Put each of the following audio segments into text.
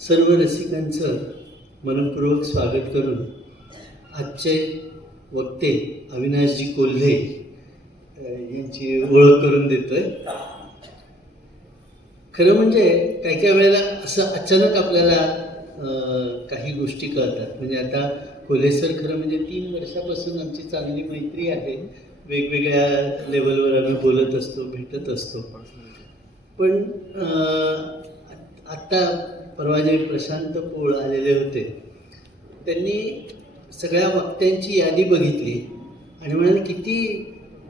सर्व रसिकांचं मनपूर्वक स्वागत करून आजचे वक्ते अविनाशजी कोल्हे यांची ओळख करून देतोय. खरं म्हणजे काही वेळेला असं अचानक आपल्याला काही गोष्टी कळतात. म्हणजे आता कोल्हे सर खरं म्हणजे 3 वर्षापासून आमची चांगली मैत्री आहे. वेगवेगळ्या लेवलवर आम्ही बोलत असतो, भेटत असतो. पण आत्ता परवा जे प्रशांत पोळ आलेले होते त्यांनी सगळ्या वक्त्यांची यादी बघितली आणि म्हणाले किती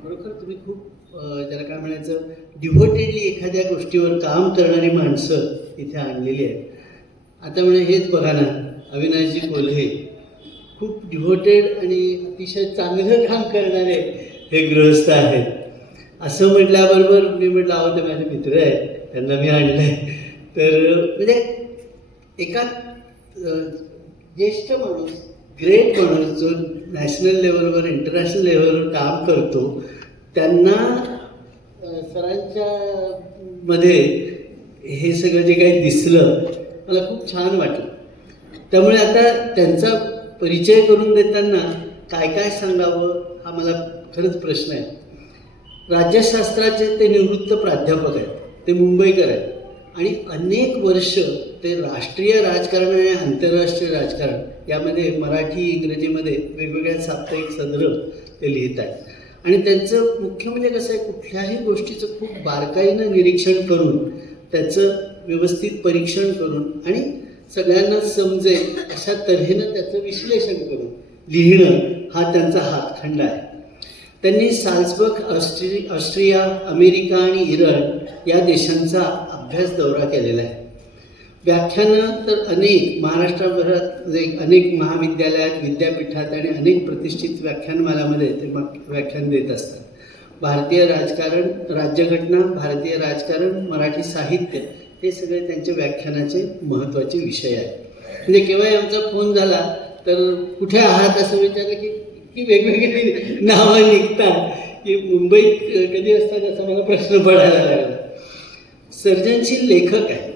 खरोखर तुम्ही खूप ज्याला काय म्हणायचं डिव्होटेडली एखाद्या गोष्टीवर काम करणारी माणसं इथे आणलेली आहेत. आता म्हणजे हेच बघा ना, अविनाशजी कोल्हे खूप डिव्होटेड आणि अतिशय चांगलं काम करणारे हे गृहस्थ आहेत. असं म्हटल्याबरोबर मी म्हटलं अहो ते माझे मित्र आहेत, त्यांना मी आणलं आहे. तर म्हणजे एका ज्येष्ठ माणूस, ग्रेट माणूस जो नॅशनल लेवलवर इंटरनॅशनल लेवलवर काम करतो त्यांना सरांच्या मध्ये हे सगळं जे काही दिसलं मला खूप छान वाटलं. त्यामुळे आता त्यांचा परिचय करून देताना काय काय सांगावं हा मला खरंच प्रश्न आहे. राज्यशास्त्राचे ते निवृत्त प्राध्यापक आहेत, ते मुंबईकर आहेत आणि अनेक वर्ष ते राष्ट्रीय राजकारण आणि आंतरराष्ट्रीय राजकारण यामध्ये मराठी इंग्रजीमध्ये वेगवेगळ्या साप्ताहिक सदर ते लिहित आहेत. आणि त्यांचं मुख्य म्हणजे कसं आहे, कुठल्याही गोष्टीचं खूप बारकाईनं निरीक्षण करून त्याचं व्यवस्थित परीक्षण करून आणि सगळ्यांना समजेल अशा तऱ्हेनं त्याचं विश्लेषण करून लिहिणं हा त्यांचा हातखंडा आहे. त्यांनी साल्झबर्ग, ऑस्ट्रिया, अमेरिका आणि इराण या देशांचा अभ्यास दौरा केलेला आहे. व्याख्यानं तर अनेक महाराष्ट्राभरात अनेक महाविद्यालयात, विद्यापीठात आणि अनेक प्रतिष्ठित व्याख्यानमालामध्ये ते व्याख्यान देत असतात. भारतीय राजकारण, राज्यघटना, भारतीय राजकारण, मराठी साहित्य हे सगळे त्यांच्या व्याख्यानाचे महत्त्वाचे विषय आहेत. म्हणजे केव्हाही आमचा फोन झाला तर कुठे आहात असं विचारलं की वेगवेगळी नावं निघतात की मुंबईत कधी असतात असा मला प्रश्न पडायला लागला. सर्जनशील लेखक आहे.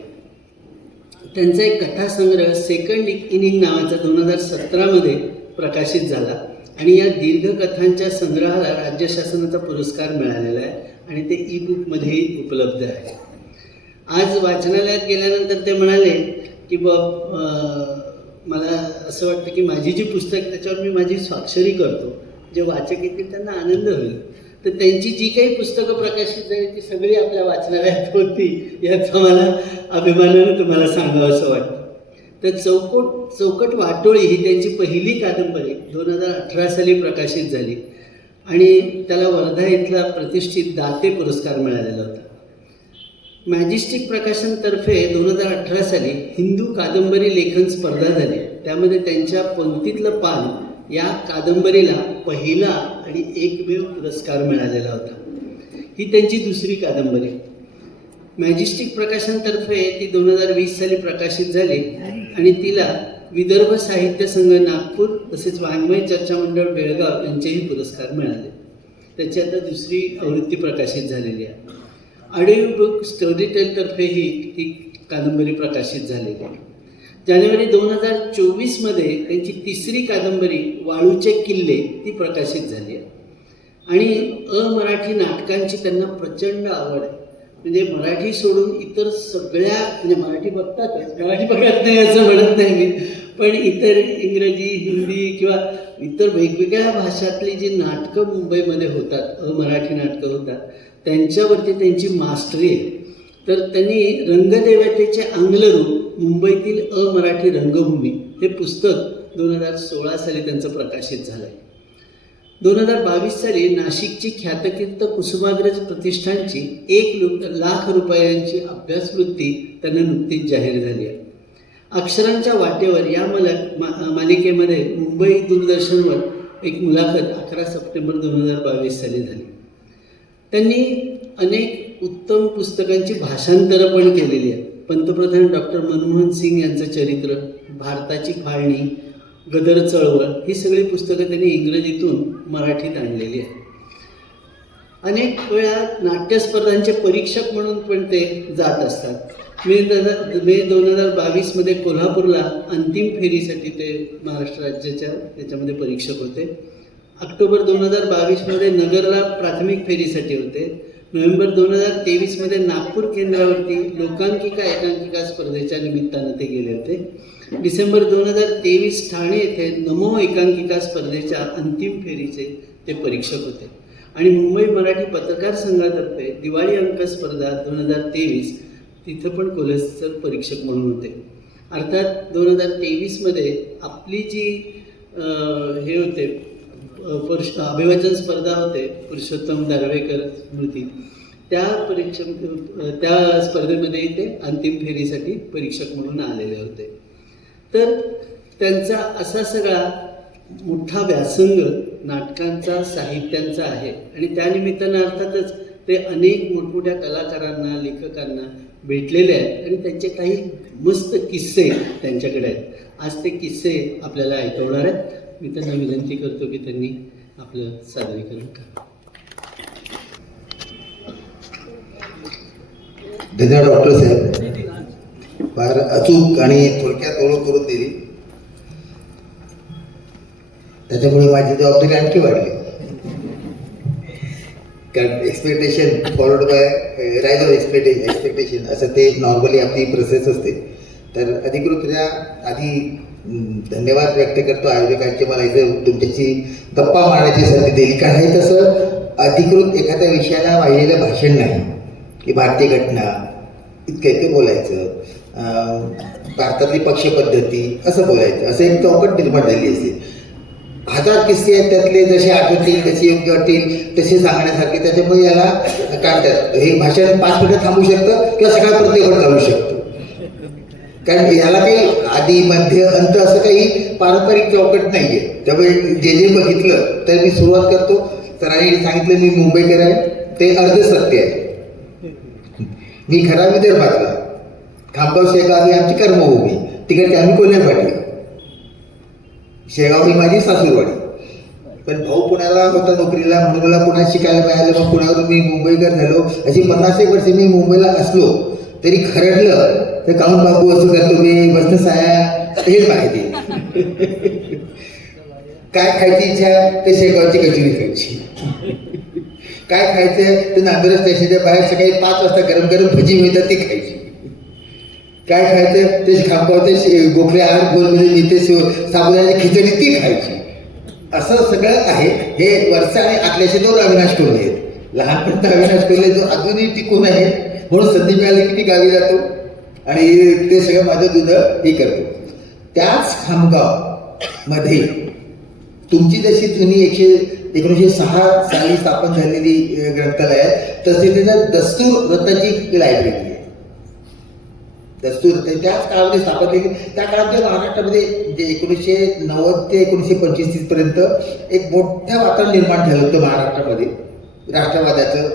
त्यांचा एक कथासंग्रह सेकंड इनिंग नावाचा 2017मध्ये प्रकाशित झाला आणि या दीर्घ कथांच्या संग्रहाला राज्य शासनाचा पुरस्कार मिळालेला आहे आणि ते ई-बुकमध्येही उपलब्ध आहे. आज वाचनालयात गेल्यानंतर ते म्हणाले की मला असं वाटतं की माझी जी पुस्तक त्याच्यावर मी माझी स्वाक्षरी करतो, जे वाचक येतील त्यांना आनंद होईल. तर त्यांची जी काही पुस्तकं प्रकाशित झाली ती सगळी आपल्या वाचनालयात होती याचा मला अभिमानानं तुम्हाला सांगावं असं वाटतं. तर चौकट वाटोळी ही त्यांची पहिली कादंबरी 2018 साली प्रकाशित झाली आणि त्याला वर्धा इथला प्रतिष्ठित दाते पुरस्कार मिळालेला होता. मॅजेस्टिक प्रकाशनतर्फे 2018 साली हिंदू कादंबरी लेखन स्पर्धा झाली. त्यामध्ये त्यांच्या पंक्तीतलं पान या कादंबरीला पहिला आणि एकमेव पुरस्कार मिळालेला होता. ही त्यांची दुसरी कादंबरी. मॅजेस्टिक प्रकाशनतर्फे ती 2020 साली प्रकाशित झाली आणि तिला विदर्भ साहित्य संघ नागपूर तसेच वाङ्मय चर्चा मंडळ बेळगाव यांचेही पुरस्कार मिळाले. त्याची आता दुसरी आवृत्ती प्रकाशित झालेली आहे. ऑडिओ बुक स्टोरीटेलतर्फेही ती कादंबरी प्रकाशित झालेली आहे. जानेवारी 2024मध्ये त्यांची तिसरी कादंबरी वाळूचे किल्ले ती प्रकाशित झाली आहे. आणि अमराठी नाटकांची त्यांना प्रचंड आवड आहे. म्हणजे मराठी सोडून इतर सगळ्या, म्हणजे मराठी बघतातच, मराठी बघत नाही असं म्हणत नाही मी, पण इतर इंग्रजी, हिंदी किंवा इतर वेगवेगळ्या भाषातली जी नाटकं मुंबईमध्ये होतात, अमराठी नाटकं होतात, त्यांच्यावरती त्यांची मास्टरी आहे. तर त्यांनी रंगदेवतेचे आंग्ल रूप मुंबईतील अमराठी रंगभूमी हे पुस्तक 2016 साली त्यांचं प्रकाशित झालं आहे. 2022 साली नाशिकची ख्यातकीर्त कुसुमाग्रज प्रतिष्ठानची 1 लाख रुपयांची अभ्यासवृत्ती त्यांना नुकतीच जाहीर झाली आहे. अक्षरांच्या वाटेवर या मालिकेमध्ये मुंबई दूरदर्शनवर एक मुलाखत 11 सप्टेंबर 2022 साली झाली. त्यांनी अनेक उत्तम पुस्तकांची भाषांतरं पण केलेली आहेत. पंतप्रधान डॉक्टर मनमोहन सिंग यांचं चरित्र, भारताची फाळणी, गदर चळवळ ही सगळी पुस्तकं त्यांनी इंग्रजीतून मराठीत आणलेली आहेत. अनेक वेळा नाट्यस्पर्धांचे परीक्षक म्हणून पण ते जात असतात। मे 2022मध्ये कोल्हापूरला अंतिम फेरीसाठी ते महाराष्ट्र राज्याच्या त्याच्यामध्ये परीक्षक होते। ऑक्टोबर 2022मध्ये नगरला प्राथमिक फेरीसाठी होते। नोव्हेंबर 2023मध्ये नागपूर केंद्रावरती लोकांकिका एकांकिका स्पर्धेच्या निमित्तानं ते गेले होते। डिसेंबर 2023 ठाणे येथे नमो एकांकिका स्पर्धेच्या अंतिम फेरीचे ते परीक्षक होते आणि मुंबई मराठी पत्रकार संघातर्फे दिवाळी अंक स्पर्धा 2023 तिथं पण कोल्हसकर परीक्षक म्हणून होते। अर्थात 2023मध्ये आपली जी हे होते अभिवाचन स्पर्धा होते पुरुषोत्तम दारव्हेकर स्मृती, त्या स्पर्धेमध्ये ते अंतिम फेरीसाठी परीक्षक म्हणून आलेले होते। तर त्यांचा असा सगळा मोठा व्यासंग नाटकांचा साहित्यांचा आहे आणि त्यानिमित्तानं अर्थातच ते अनेक मोठमोठ्या कलाकारांना लेखकांना भेटलेले आहेत आणि त्यांचे काही मस्त किस्से त्यांच्याकडे आहेत। आज ते किस्से आपल्याला ऐकवणार आहेत। मी त्यांना विनंती करतो की त्यांनी आपलं सादरीकरण करावं। धन्यवाद डॉक्टर साहेब, फार अचूक आणि थोडक्यात ओळख करून दिली, त्याच्यामुळे माझी जबाबदारी आणखी वाढली। कारण expectation followed by rise of expectation असं ते नॉर्मली आपली प्रोसेस असते। तर अधिकृतरित्या आधी धन्यवाद व्यक्त करतो आयोजकांचे, मला इथं तुमच्याशी गप्पा मारण्याची संधी दिली। कारण हे तसं अधिकृत एखाद्या विषयाला वाहिलेलं भाषण नाही की भारतीय घटना इतकं बोलायचं, भारतातली पक्ष पद्धती असं बोलायचं, असं एक चौकट निर्माण झाली असेल। हजार किस्से आहेत, त्यातले जसे आठवतील जसे योग्य वाटतील तसे सांगण्यासारखे, त्याच्यामुळे याला काढतात हे भाषण 5 मिनिटं थांबू शकतं किंवा सकाळपर्यंत चालू शकतं। कारण याला काही आधी मध्य अंत असं काही पारंपरिक चौकट नाही आहे। त्यामुळे जे बघितलं तर मी सुरुवात करतो। सरांनी सांगितलं मी मुंबईकर आहे, ते अर्ध सत्य आहे। मी खरा विदर्भातला, खामगाव शेगाव ही आमची कर्मभूमी, तिकडे आम्ही कोल्हेवाडी, शेगाव ही माझी सासूरवाडी। पण भाऊ पुण्याला होता नोकरीला म्हणून मला पुण्यात शिकायला मिळालं, मग पुण्यावरून मी मुंबईकर झालो। अशी 50 वर्ष मी मुंबईला असलो तरी खरडलं तर काहून बापू असं करतो मी बसतं साया हेच माहिती। काय खायची इच्छा ते शेगावची कचोरी खायची, काय खायचं ते नांदुरा स्टेशनच्या बाहेर सकाळी 5 वाजता गरम गरम भजी मिळतात ती खायची, काय खायचं ते खामगावचे गोखले आहार गोलमध्ये मिळते साबुदाण्याची खिचडी ती खायची। असं सगळं आहे। हे वर्ष आणि आतल्याचे 2 अविनाश टोले आहेत। लहानपणी अविनाश टोले जो अजूनही टिकून आहे, म्हणून संधी मिळाली की मी गावी जातो आणि ते सगळं माझं दुधं हे करतो। त्याच खामगाव मध्ये तुमची जशी जुनी 1906 साली स्थापन झालेली ग्रंथालय आहे, तसे त्याचं दस्तूर रत्नाची लायब्ररी आहे। दस्तूर त्याच काळामध्ये स्थापन केली। त्या काळात महाराष्ट्रामध्ये जे 1990 ते 1925-30 पर्यंत एक मोठं वातावरण निर्माण झालं होतं महाराष्ट्रामध्ये राष्ट्रवादाचं।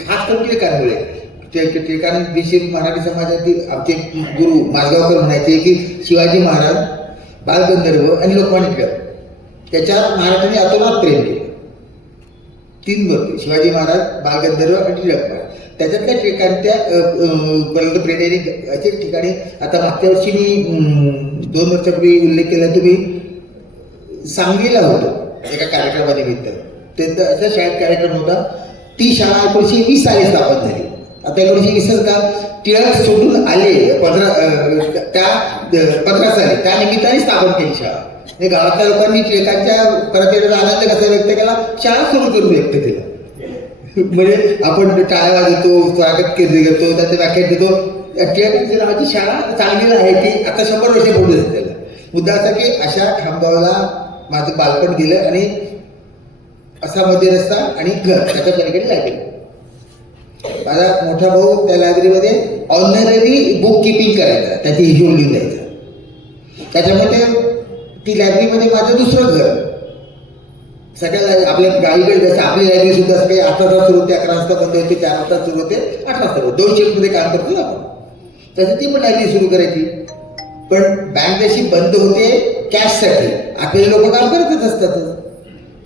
खास करून टिळकांमुळे, कारण विशेष मराठी समाजातील आमचे गुरु माजगावकर म्हणायचे की शिवाजी महाराज, बालगंधर्व आणि लोकमान्य टिळक याच्यावर महाराजांनी अतोनात प्रेम केलं। 3 गोष्टी, शिवाजी महाराज, बालगंधर्व आणि टिळक महाराज। त्याच्यातल्या टिळकांच्या पर्यंत प्रेरणेने अशा ठिकाणी आता मागच्या वर्षी मी 2 वर्षापूर्वी उल्लेख केला, तुम्ही सांगलीला होतो एका कार्यक्रमानिमित्त, त्यांचा असा शाळेत कार्यक्रम होता। ती शाळा 1920 साली स्थापन झाली। आता 1920 का टिळक सोडून आले 15 साली, त्या निमित्ताने स्थापन केली शाळा। हे गावातल्या लोकांनी टिळकांच्या परत येण्याचा आनंद कसा व्यक्त केला, शाळा सुरू करून व्यक्त केला। म्हणजे आपण टाळ्या वाजवतो, स्वागत केले जातो, त्याचं व्याख्यान देतो। टिळकांच्या नावाची शाळा चांगली आहे ती आता 100 वर्ष पूर्ण झालेलं। मुद्दा असा की अशा खामगावला माझं बालपण गेलं आणि असा मध्ये रस्ता आणि घर, त्याच्या पलीकडे लायब्ररी। माझा मोठा भाऊ त्या लायब्ररीमध्ये ऑनररी बुक किपिंग करायचा, त्याची हिशोब लिहून द्यायचा। त्याच्यामध्ये ती लायब्ररीमध्ये माझं दुसरं घर। सगळ्या आपल्या गावीकडे जसं आपली लायब्ररी सुद्धा सकाळी 8 वाजता सुरू होते, 11 वाजता बंद होते, 4 वाजता सुरू होते, 8 वाजता होते, 2 शिफ्टमध्ये काम करतो ना आपण। तसं ती पण लायब्ररी सुरू करायची। पण बँक जशी बंद होते कॅशसाठी, आपले लोक काम करतच असतात।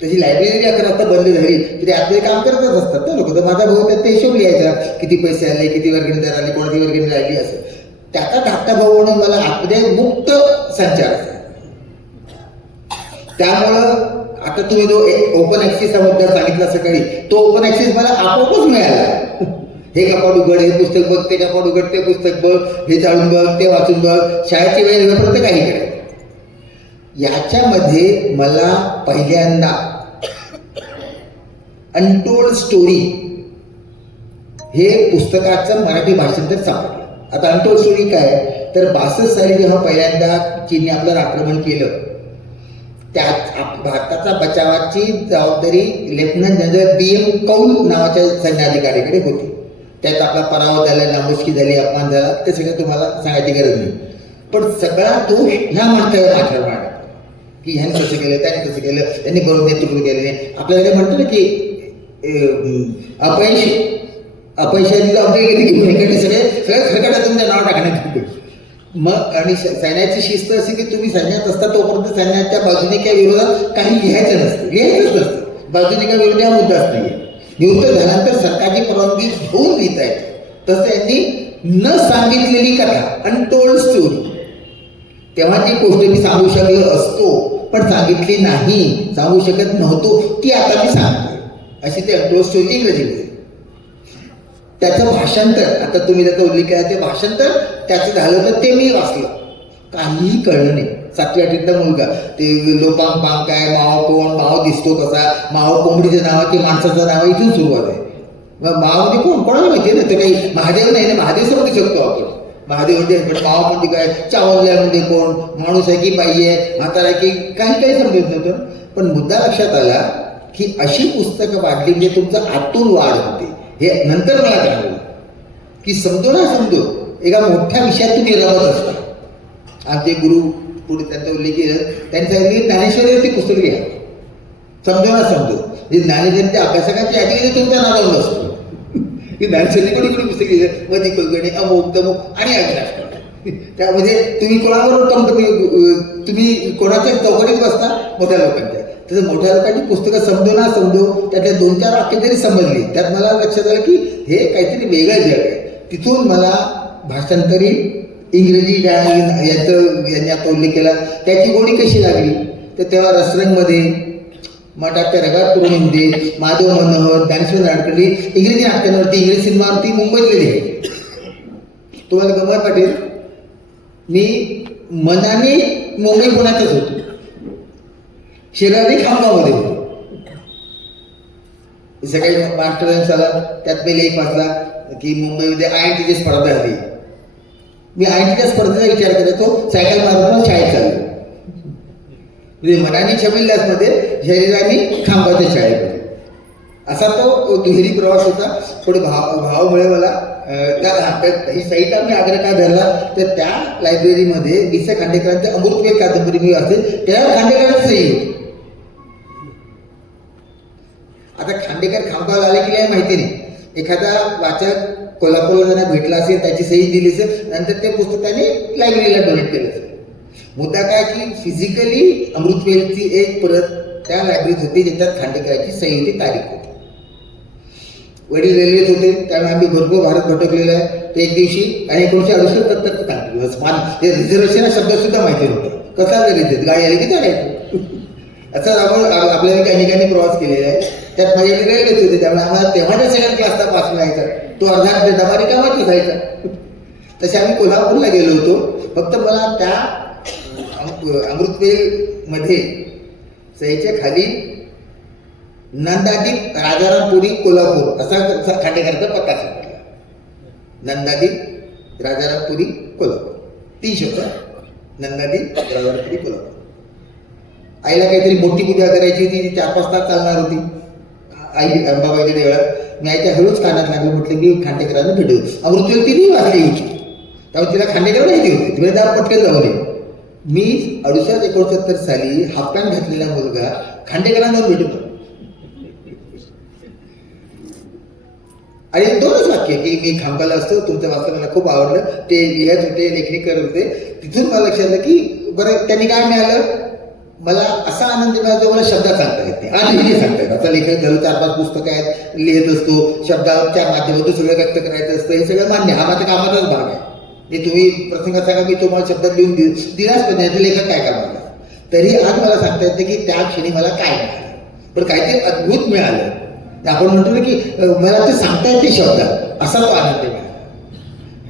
तशी लायब्ररी 11 वाजता बंद झाली तरी आतमध्ये काम करतच असतात ना लोक. तर माझा भाऊ त्यात ते हिशोब लिहायचा, किती पैसे आले, किती वर्गणीदार आले, कोणाची वर्गणी राहिली, असं. त्याचा धाकटा भाऊ म्हणून मला आतमध्ये मुक्त संचार. त्यामुळं आता तुम्ही जो ओपन ऍक्सेसचा मुद्दा सांगितला सकाळी, तो ओपन ऍक्सेस मला आपोआपच मिळाला. हे कपाट उघड, हे पुस्तक बघ, ते कपाट उघड, ते पुस्तक बघ, हे चालून बघ, ते वाचून बघ, शाळेची वेळ प्रत्येक काही करायचं. याच्यामध्ये मला पहिल्यांदा अनटोल्ड स्टोरी हे पुस्तकाचं मराठी भाषांतर सापडलं. आता अनटोल्ड स्टोरी काय, तर 62 साली जेव्हा पहिल्यांदा चीनने आपलं आक्रमण केलं, त्यात भारताचा बचावाची जबाबदारी लेफ्टनंट जनरल BM कौल नावाच्या सैन्याधिकारीकडे होती. त्यात आपला पराभव झाला, नामुष्की झाली, अपमान झाला, ते सगळं तुम्हाला सांगायची गरज नाही. पण सगळा दोष ह्या माणसावर माझ्यावर मांडला की ह्याने कसं केलं, त्याने कसं केलं, त्यांनी बरोबर नेतृत्व केलं नाही. आपल्याला म्हणतो ना की अपयशाची जबाबदारी घेऊन इकडे सगळं खरकटा तुमचं नाव टाकण्यात येतं. मग आणि सैन्याची शिस्त अशी की तुम्ही सैन्यात असता तोपर्यंत सैन्याच्या बाजूने किंवा विरोधात काही लिहायचंच नसतं. बाजूने किंवा विरोधी हा मुद्दाच नाही. निवृत्त झाल्यानंतर सरकारची परवानगी घेऊन लिहिता येतं. तसं यांनी न सांगितलेली कथा, अनटोल्ड स्टोरी, तेव्हाची गोष्ट मी सांगू शकलो असतो पण सांगितली नाही, सांगू शकत नव्हतो, ती आता मी सांगतो. अशी ते अनटोल्ड स्टोरी इंग्रजीमध्ये. त्याचं भाषांतर, आता तुम्ही त्याचा उल्लेख केला, ते भाषांतर त्याचं झालं तर ते मी वाचलं. काहीही कळलं नाही. 7वी 8वीतला मुलगा, ते लोपांग पांग काय, माव कोण, माव दिसतो कसा, माव कोंबडीचं नाव की माणसाचं नाव, इथून सुरुवात आहे. मग माव म्हणजे कोण, कोणाला माहिती ना, ते काही महादेव नाही ना, महादेव समजू शकतो आपण. महादेव म्हणजे, पण माव म्हणजे काय, चावल्या म्हणजे कोण, माणूस आहे की बाई आहे, म्हातारा की काही समजत नव्हतं. पण मुद्दा लक्षात आला की अशी पुस्तकं वाढली म्हणजे तुमचं आतून वाढ होते. हे नंतर मला कळलं की समजो ना समजो, एका मोठ्या विषयात तुम्ही रमत असता. आमचे गुरु पुढे त्यांचा उल्लेख केला, त्यांनी सांगितले ज्ञानेश्वरीवरती पुस्तक लिहा, समजो ना समजो. म्हणजे ज्ञानेश्वरीच्या अभ्यासकांची यादी तुमचा नाव असतो की ज्ञानेश्वरी कोणी कोणी पुस्तक लिहिलं, मधी कुलकर्णी, अमुक तमुक आणि अविनाश. त्यामध्ये तुम्ही कोणाबरोबर तुम्ही कोणाच्या चौकटीत बसता, मोठ्या लोकांच्या. तसं मोठ्या लोकांची पुस्तकं समजो ना समजो, त्यातल्या 2-4 वाक्य तरी समजली. त्यात मला लक्षात आलं की हे काहीतरी वेगळं जग आहे. तिथून मला भाषांतरी इंग्रजी यांनी आता उल्लेख केला, त्याची गोडी कशी लागली. तर तेव्हा रसरंगमध्ये, मटाच्या रगात तरुणीमध्ये, माधव मनोहर, ज्ञानेश्वर नाडकर्णी इंग्रजी नाटकांवरती, इंग्रजी सिनेमावरती मुंबईतले लिहायचे. तुम्हाला गमत वाटेल, मी मनाने मुंबई पुण्यातच होतो, शरीराने खामगावमध्ये होतो. सकाळी महाराष्ट्र झाला, त्यात पहिले एक वाचला की मुंबईमध्ये IITची स्पर्धा झाली. मी IITच्या स्पर्धेचा विचार करायचो, सायकल मारून शाळेत चाललो. म्हणजे मनाने 26 तासमध्ये, शरीराने खामगावच्या शाळेमध्ये. असा तो दुहेरी प्रवास होता. थोडे भावामुळे मला ही साईट आम्ही आग्रह का धरला, तर त्या लायब्ररीमध्ये वि.स. खांडेकरांचं अमृतवेल कादंबरी मी वाचते, त्यावर खांडेकरांची सही होती. आता खांडेकर खामगावला आले की नाही माहिती नाही. एखादा वाचक कोल्हापूरला जाण्या भेटला असेल, त्याची सही दिली असेल, नंतर ते पुस्तक त्याने लायब्ररीला डोनेट केलं असेल. मुद्दा काय की फिजिकली अमृतवेलची एक प्रत त्या लायब्ररीत होती, ज्याच्यात खांडेकरांची सही होती, तारीख होती. वडील रेल्वेत होते, त्यामुळे आम्ही भरपूर भारत भटकलेला आहे. ते एक दिवशी आणि 1968 सांगितलं, रिझर्वेशन हा शब्द सुद्धा माहिती नव्हतं. कसा रेल्वेत गाडी आली की काढायचं. असा आपण आपल्याला अनेकांनी प्रवास केलेला आहे. त्यात माझ्याकडे रेल्वेच होते, त्यामुळे आम्हाला तेव्हाच्या सगळ्या क्लासचा पास मिळायचा. तो अर्धा डबा रिकामाच असायचा. तसे आम्ही कोल्हापूरला गेलो होतो. फक्त मला त्या अमृतवेलमध्ये सहीच्या खाली नंदादीप राजारामपुरी कोल्हापूर असा खांडेकरांचा पत्ता सापडला. नंदादीप राजारामपुरी कोल्हापूर, 3 शब्द. नंदादीप राजारामपुरी कोल्हापूर. आईला काहीतरी मोठी पूजा करायची होती, ती 4-5 तास चालणार होती. आई अंबाबाईच्या देवळात. मी आईच्या हळूच कानात लागलं, म्हटलं मी खांडेकरांना भेटू. अमृतवेल तिने वाचली होती, त्यामुळे तिला खांडेकर माहिती होती. तिला दार पटकन जाऊ नये. मी 68-69 साली हाफ पॅन्ट घातलेला मुलगा खांडेकरांना भेटू. आणि 2च वाक्य की मी खामगावला असतो, तुमचं वाचन मला खूप आवडलं, ते लिहत होते, लेखणी करत होते. तिथून मला लक्षात आलं की बरं त्यांनी काय मिळालं, मला असा आनंद मिळाला मला शब्दात सांगता येत नाही, आजही सांगता येत. आता लेखक झालं 4-5 पुस्तकं आहेत, लिहित असतो, शब्दाच्या माध्यमातून सगळं व्यक्त करायचं असतं, हे सगळं मान्य, हा माझ्या कामाचाच भाग आहे. हे तुम्ही प्रसंगात सांगा मी तुम्हाला शब्दात लिहून दिलाच पण नाही, लेखक काय कामाला. तरी आज मला सांगता येतं की त्या क्षणी मला काय मिळालं, पण काहीतरी अद्भुत मिळालं. आपण म्हणतो ना की मला ते सांगता येते शब्दात, असा तो आनंद मिळाला.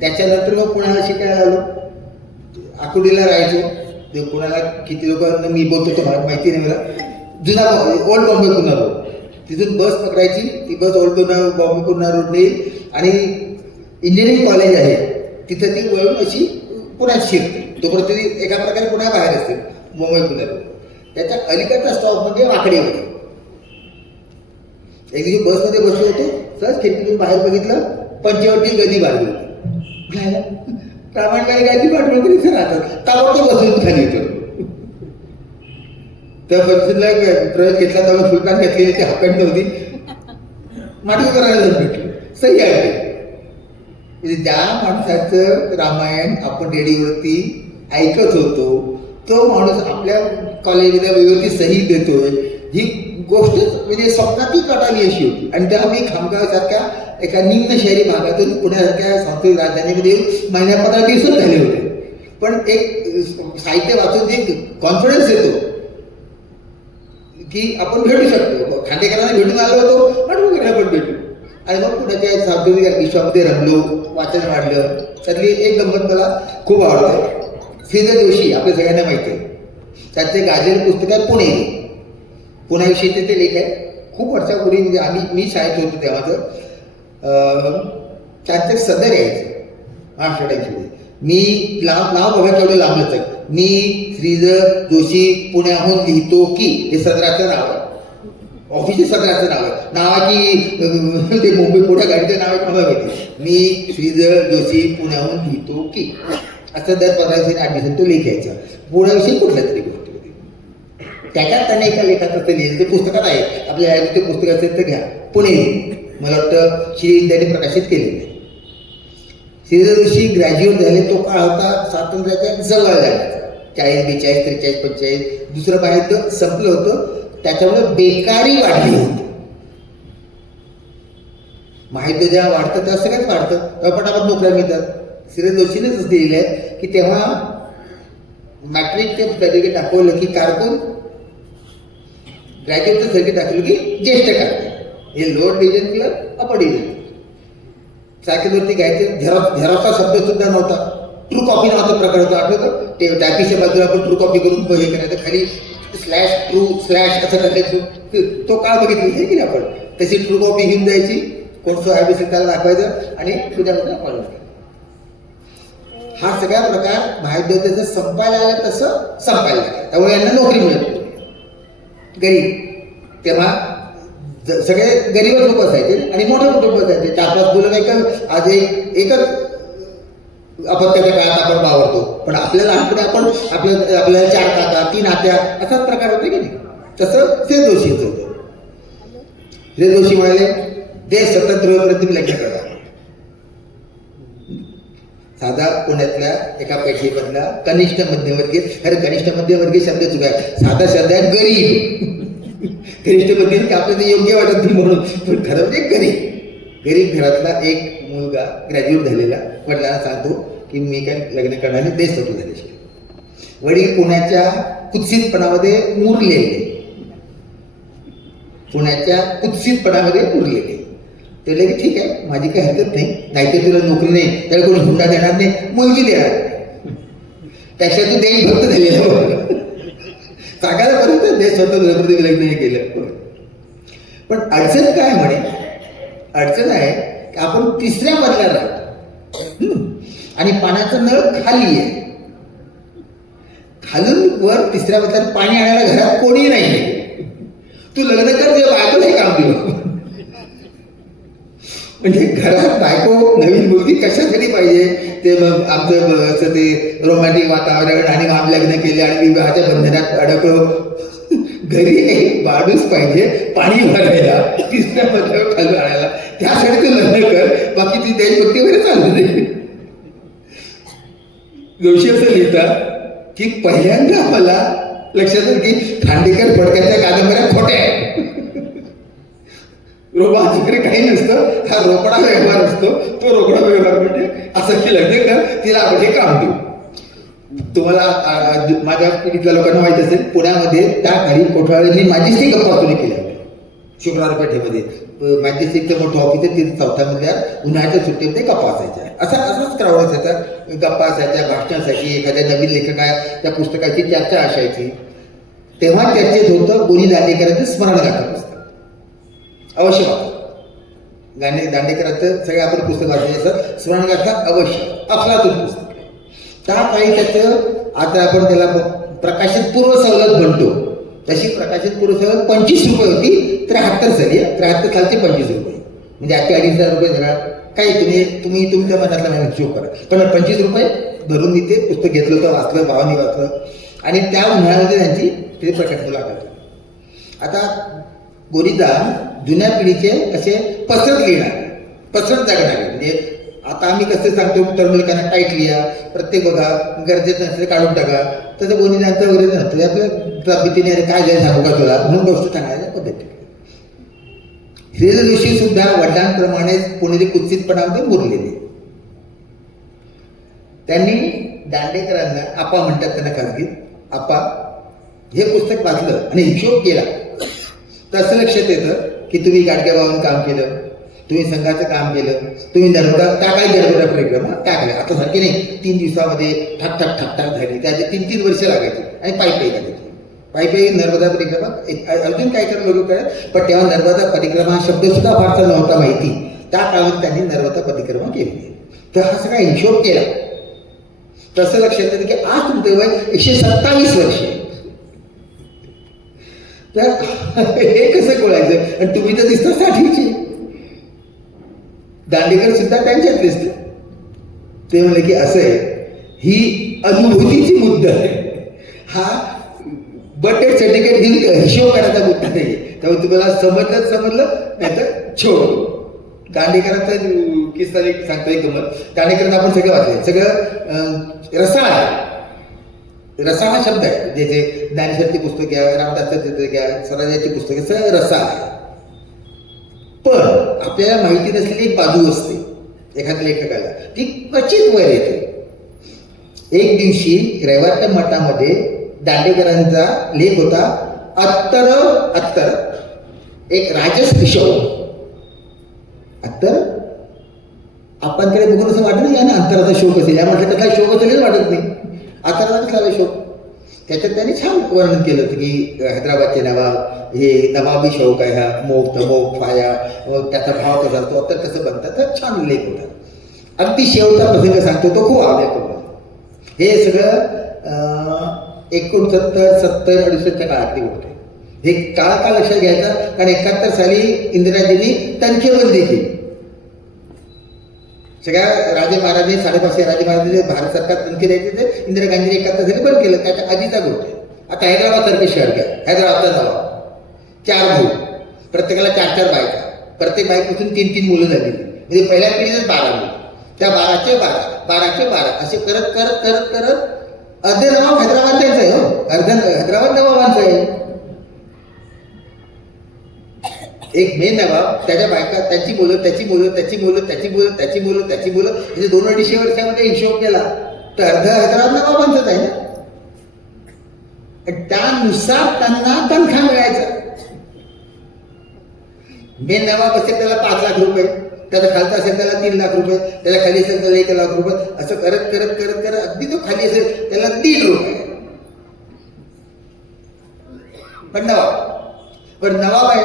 त्याच्यानंतर मग पुण्याला शिकायला आलो, आकुर्डीला राहायचो. ते पुण्याला किती लोकांना मी बोलतो तो मला माहिती नाही, मला जुना ओल्ड बॉम्बे पुन्हा रोड, तिथून बस पकडायची, ती बस ओल्ड बॉम्बे पुन्हा रोडने आणि इंजिनिअरिंग कॉलेज आहे तिथं ती वळून अशी पुण्यात शिरते. तोपर्यंत ती एका प्रकारे पुण्या बाहेर असते, मुंबई पुण्या रोड. त्याच्या अलीकडचा स्टॉप म्हणजे वाकडेमध्ये. एक दिवशी बसमध्ये बसलो होतो, सहज खिडकीतून बाहेर बघितलं, पंचवटी गदी बांधली होती. प्रामाणिकपणे गादी पाठवली तरी खरं राहतात, ताबडतोब बसून खाली येतो. त्या परिस्थितीला प्रवेश घेतला तेव्हा फुलपॅन्ट घातलेली, ती हाफ पॅन्ट नव्हती, माटी करायला जाऊन भेटलो. सही आहे म्हणजे त्या माणसाचं रामायण आपण रेडिओवरती ऐकत होतो, तो माणूस आपल्या कॉलेजमध्ये वेगवेगळी सही देतोय, ही गोष्ट म्हणजे स्वप्नातली कटाली अशी होती. आणि त्या मी खामगावसारख्या एका निम्न शहरी भागातून पुण्यासारख्या सांस्कृतिक राजधानीमध्ये महिन्या 15 दिवसात झाले होते. पण एक साहित्य वाचून एक कॉन्फिडन्स येतो की आपण भेटू शकतो. खांडेकरांना भेटून आलो होतो, पण भेटू. आणि मग पुण्याच्या सांस्कृतिक विश्वामध्ये रमलो, वाचन वाढलं. त्यातली एक गंमत मला खूप आवडते. श्रीधर जोशी आपल्या सगळ्यांना माहिती आहे, त्याचे गाजलेलं पुस्तक आहे पुणे. पुण्याविषयीचे ते लेख आहे. खूप वर्षापूर्वी म्हणजे मी शाळेत होतो तेव्हाचं त्यांचं सदर यायचं महाराष्ट्र टाइम्समध्ये. मी नाव बघा केवढं लांबलंच आहे. मी श्रीधर जोशी पुण्याहून लिहितो की, हे सदराचं नाव आहे, ऑफिसच्या सदराचं नाव आहे. नावाची ते मुंबई पुढे गाडीचं नाव आहे कोणाला माहिती. मी श्रीधर जोशी पुण्याहून लिहितो की, असं दर 15 दिवसांनी 8 दिवसांनी तो लिख यायचा पुण्याविषयी कुठल्या तरी गोष्टीमध्ये. त्याच्यात त्याने एका लेखात असं लिहिलं, ते पुस्तकात आहे, आपल्या ते पुस्तक असेल तर घ्या. पुणे, मला वाटतं श्री विद्याने प्रकाशित केलेलं आहे. श्रीधर जोशी ग्रॅज्युएट झाले, तो काळ होता स्वातंत्र्याच्या जवळ जाण्याचा, 40, 42, 43, 45. दुसरं बाहेर संपलं होतं, त्याच्यामुळे बेकारी वाढली होती. माहिती जेव्हा वाढतं तेव्हा सगळ्यात वाढतं, तेव्हा पटापट नोकऱ्या मिळतात. श्रीधर जोशीनेच असं दिलेलं आहे की तेव्हा मॅट्रिकचे सर्टिफिकेट दाखवलं की कारकून, ग्रॅज्युएटचं सर्टिफिकेट दाखवलं की ज्येष्ठ कारकून. हे लोअर डिव्हिजन क्लर्क, अपर डिव्हिजन. सायकलवरती घ्यायचं, झेरॉक्सचा शब्द सुद्धा नव्हता, ट्रू कॉपी नावाचा प्रकार होता, आठवतं ते टायपीच्या बाजूला आपण ट्रू कॉपी करून हे करायचं, खाली स्लॅश ट्रू स्लॅश असं टाकायचं. तो काळ बघितली आहे की नाही आपण. तशी ट्रू कॉपी घेऊन जायची, कोणतं ॲबिसी त्याला दाखवायचं आणि तुझ्यामध्ये आपण. हा सगळा प्रकार महाविद्यालयाचं संपायला आलं तसं संपायला लागलं. त्यामुळे यांना नोकरी मिळत गरीब. तेव्हा सगळे गरीबच लोक असायचे आणि मोठे कुटुंब असायचे. 4-5 मुलं नाही, आज एकच अपत्याच्या काळात आपण वावरतो. पण आपल्या लहानपणी आपण आपल्याला 4 काका 3 आत्या असाच प्रकार होते की नाही. तसं श्री जोशींचं होतं. श्री जोशी म्हणाले, देश स्वतंत्र तुम्ही लग्न करा. साधा पुण्यातल्या एका पेठेमधला कनिष्ठ मध्यमवर्गीय, अरे कनिष्ठ मध्यमवर्गीय शब्द चुका आहे, साधा शब्द आहे गरीब. कनिष्ठ मध्यम आपल्याला योग्य वाटत नाही म्हणून, पण खरं म्हणजे गरीब घरातला एक मुलगा ग्रॅज्युएट झालेला वडिलांना सांगतो की मी काय लग्न करणार नाही, देश स्वतंत्र झाल्याशिवाय. वडील पुण्याच्या कुत्सितपणामध्ये मुरलेले, ते लगे ठीक आहे, माझी काही हरकत नाही, नाहीतर तुला नोकरी नाही, त्याला कोणी हुंडा देणार नाही, मुलगी देणार, त्याशिवाय तू देशभक्त झालेला. सांगायला पर्यंत देश स्वतंत्र लग्न हे केलं. पण अडचण काय म्हणे, अडचण आहे की आपण 3ऱ्या मजल्यावर राहतो आणि पाण्याचा नळ खाली आहे. खालून वर 3ऱ्या मजल्यावर पाणी आणायला घरात कोणी नाही. तू लग्न कर, ते बायकोला हे काम दिलं. म्हणजे घरात बायको नवीन मुलगी कशासाठी पाहिजे, ते मग आमचं असं ते रोमॅन्टिक वातावरण आणि मग आम्ही लग्न केले आणि विवाहाच्या बंधनात अडकलो. घरी एक माणूस पाहिजे पाणी भरायला, 3ऱ्या मजल्यावर खालून आणायला, त्यासाठी तू लग्न कर, बाकी ती देशभक्ती वगैरे चालू दे. जोशी असं लिहितात की पहिल्यांदा मला लक्षात येईल की खांडेकर फडक्याच्या कादंबऱ्या खोट्या आहेत. रोमांचकारी काही नसतं, हा रोकडा व्यवहार असतो. तो रोकडा व्यवहार म्हणजे असं की लग्न कर, तिला आपण हे काम देऊ. तुम्हाला माझ्या पिढीतल्या लोकांना माहित असेल, पुण्यामध्ये त्या काळी कोठाळ्यांनी मॅजेस्टिक गप्पा सुरू केल्या होत्या. शुक्रवार पेठेमध्ये मॅजेस्टिकचं मोठं ऑफिस आहे, तिथे चौथ्यामधल्या उन्हाळ्याच्या सुट्टीमध्ये गप्पा असायच्या. असाच क्राऊड असायचा, गप्पा असायच्या, भाषणासाठी एखाद्या नवीन लेखकाच्या पुस्तकाची चर्चा असायची. तेव्हा चर्चेत होतं गोनी दांडेकरांचं स्मरणगाथा पुस्तक. अवश्य वाचा. दांडेकरांचं सगळं आपण पुस्तक वाचले असं स्मरणगाथा अवश्य. अफलातून पुस्तक. त्या काळी त्याचं आता आपण त्याला प्रकाशन पूर्व सवलत म्हणतो, तशी प्रकाशन पूर्व सवलत 25 रुपये होती. 73 साली 73 सालचे 25 रुपये म्हणजे आता 2,500 रुपये धरा. काही तुम्ही तुमच्या मनातला हिशोब करा. पण 25 रुपये धरून मी ते पुस्तक घेतलं होतं, वाचलं, भावानी वाचलं. आणि त्या उन्हाळ्यामध्ये त्यांची ते प्रकट मुलाखत. आता गोनीदा जुन्या पिढीचे असे पसरत लिहिणारे, पसरत जगणारे. म्हणजे आता आम्ही कसं सांगतो तरुण लोकांना टाईट लिहा, प्रत्येक बघा, गरजेचं नसेल काढून टाका, तसं गोनीदांचं वगैरे नसतं. आपल्या तब्येतीने अरे काय जाय सांगू का तुला म्हणून गोष्ट सांगायच्या पद्धती. हिरेल जोशी सुद्धा वडिलांप्रमाणेच पुणेरी कुत्सितपणामध्ये मुरलेले. त्यांनी दांडेकरांना आपा म्हणतात त्यांना खाजगीत, आपा हे पुस्तक वाचलं आणि हिशोब केला तर असं लक्षात येतं की तुम्ही गाडगेबाबांचं काम केलं, तुम्ही संघाचं काम केलं, तुम्ही नर्मदा त्या काही नर्मदा परिक्रमा टाकल्या. आता सारखे नाही 3 दिवसामध्ये ठक ठक ठक ठक झाली, त्याचे 3-3 वर्ष लागायची आणि पायी लागायची. नर्मदा परिक्रमा अजून काय करायला लोक करत, पण तेव्हा नर्मदा परिक्रमा हा शब्द सुद्धा फारसा नव्हता माहिती. त्या काळात त्यांनी नर्मदा परिक्रमा केली. तर हा सगळा हिशोब केला. तसं लक्षात येतं की आज तुमचं वय 127 वर्ष. तर हे कसं कळायचं? आणि तुम्ही तर दिसता 60चे. दांडेकर सुद्धा त्यांच्यातलेच. ते म्हणले की असं आहे, ही अनुभूतीची मुद्दा आहे, हा बर्थडे सर्टिफिकेट घेऊन हिशोब करायचा मुद्दा नाही. त्यामुळे तुम्हाला समजलं नाही तर छोड. दांडेकरांचा किस्सा एक सांगतो, एक गमत. दांडेकरांना आपण सगळं वाचलं, सगळं रसाळ आहे. रसाळ हा शब्द आहे. ज्याचे ज्ञानेश्वरची पुस्तक घ्या, रामदासचं चित्र घ्या, स्वराज्याची पुस्तकं, सगळं रसाळ आहे. पण आपल्याला माहिती नसलेली एक बाजू असते एखाद्या लेखकाला, ती क्वचित वर येते. एक दिवशी रविवारच्या मठामध्ये दांडेकरांचा लेख होता, अत्तर एक राजस विषय. अत्तर आपणकडे बघून असं वाटत नाही ना अंतराचा शोक असेल, या म्हटलं कसला शोक असेलच वाटत नाही. अत्तराचा कसला शोक. त्याच्यात त्यांनी छान वर्णन केलं होतं की हैदराबादचे नवाब, हे नवाबी शौक आहे, हा मोक तमोक फाया, त्याचा भाव कसा असतो, अत्तर कसं बनतात. तर छान लेख होता. अगदी शेवटचा प्रसंग सांगतो, तो खूप आवडतो मला. हे सगळं 69-70-68च्या काळातली गोष्ट आहे. हे काळ का लक्षात घ्यायचा, कारण 71 साली इंदिराजींनी तनखेबंदी केली. सगळ्या राजे महाराजे 550 राजे महाराजे भारत सरकार तनखे द्यायचे, ते इंदिरा गांधीने 71 साली बंद केलं. त्याच्या आधीचा गोष्ट आहे. आता हैदराबाद सारखे शहर घ्या, हैदराबादचा नवाब, 4 भाऊ, प्रत्येकाला 4-4 बायका, प्रत्येक बाईपासून 3-3 मुलं झालेली. म्हणजे पहिल्या पिढीतच 12 मुलं, त्या 12चे 12 असे करत करत करत करत अर्धे नवाब हैदराबादचं आहे हो, अर्धे हैदराबाद नवाबांचं आहे. एक मेन नवाब, त्याच्या बायका, त्याची मुलं, त्याची मुलं, त्याची मुलं, त्याची मुलं, त्याची मुलं, त्याची मुलं, म्हणजे 2-250 वर्षामध्ये हिशोब केला तर अर्ध हैदराबाद नवाबांचंच आहे ना. त्यानुसार त्यांना तनखा मिळायचा. मेन नवाब असेल त्याला 5 लाख रुपये, त्याचा खालचा असेल त्याला 3 लाख रुपये, त्याला खाली असेल त्याला 1 लाख रुपये, असं करत करत करत करत अगदी तो खाली असेल त्याला 1.5 रुपये. पण नवाब आहे.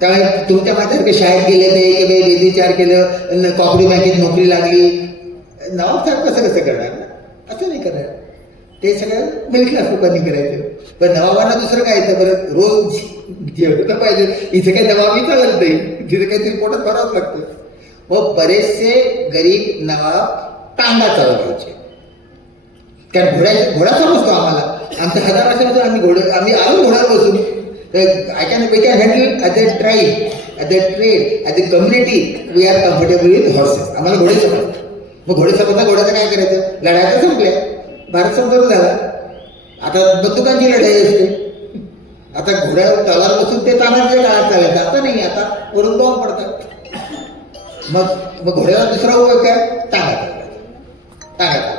त्यामुळे तुमच्या माझ्यासारखे शाळेत गेले नाही, बेदीचार केलं, कॉपरी बँकेत नोकरी लागली, नवाब साहेब कसं करणार ना? असं नाही करणार. ते सगळं मिडल क्लास लोकांनी करायचं. पण नवाबांना दुसरं काय येतं बरं, रोज जेवढं तर पाहिजे. इथे काही नवाबी चालत नाही, तिथे काहीतरी पोटात भरावंच लागतं. मग बरेचसे गरीब नवाब टांगा चालवायचे, कारण घोडा समजतो आम्हाला. आमच्या 1000 वर्षापासून आम्ही आलो घोड्यावर बसून. I can handle as a tribe, as a trade, as a community, we are comfortable with horses. आम्हाला घोडे समजतात. मग घोडे समजता घोड्याचं काय करायचं? लढायचं संपल्या, भारत समजून झाला. आता बंदुकांची लढाई असते. आता घोड्यावर तलवार बसून ते तानाच्या काळात चालायचं, आता नाही, आता वरून बॉम्ब पडतात. मग घोड्यावर दुसरा उभं काय, टांगा टांगा.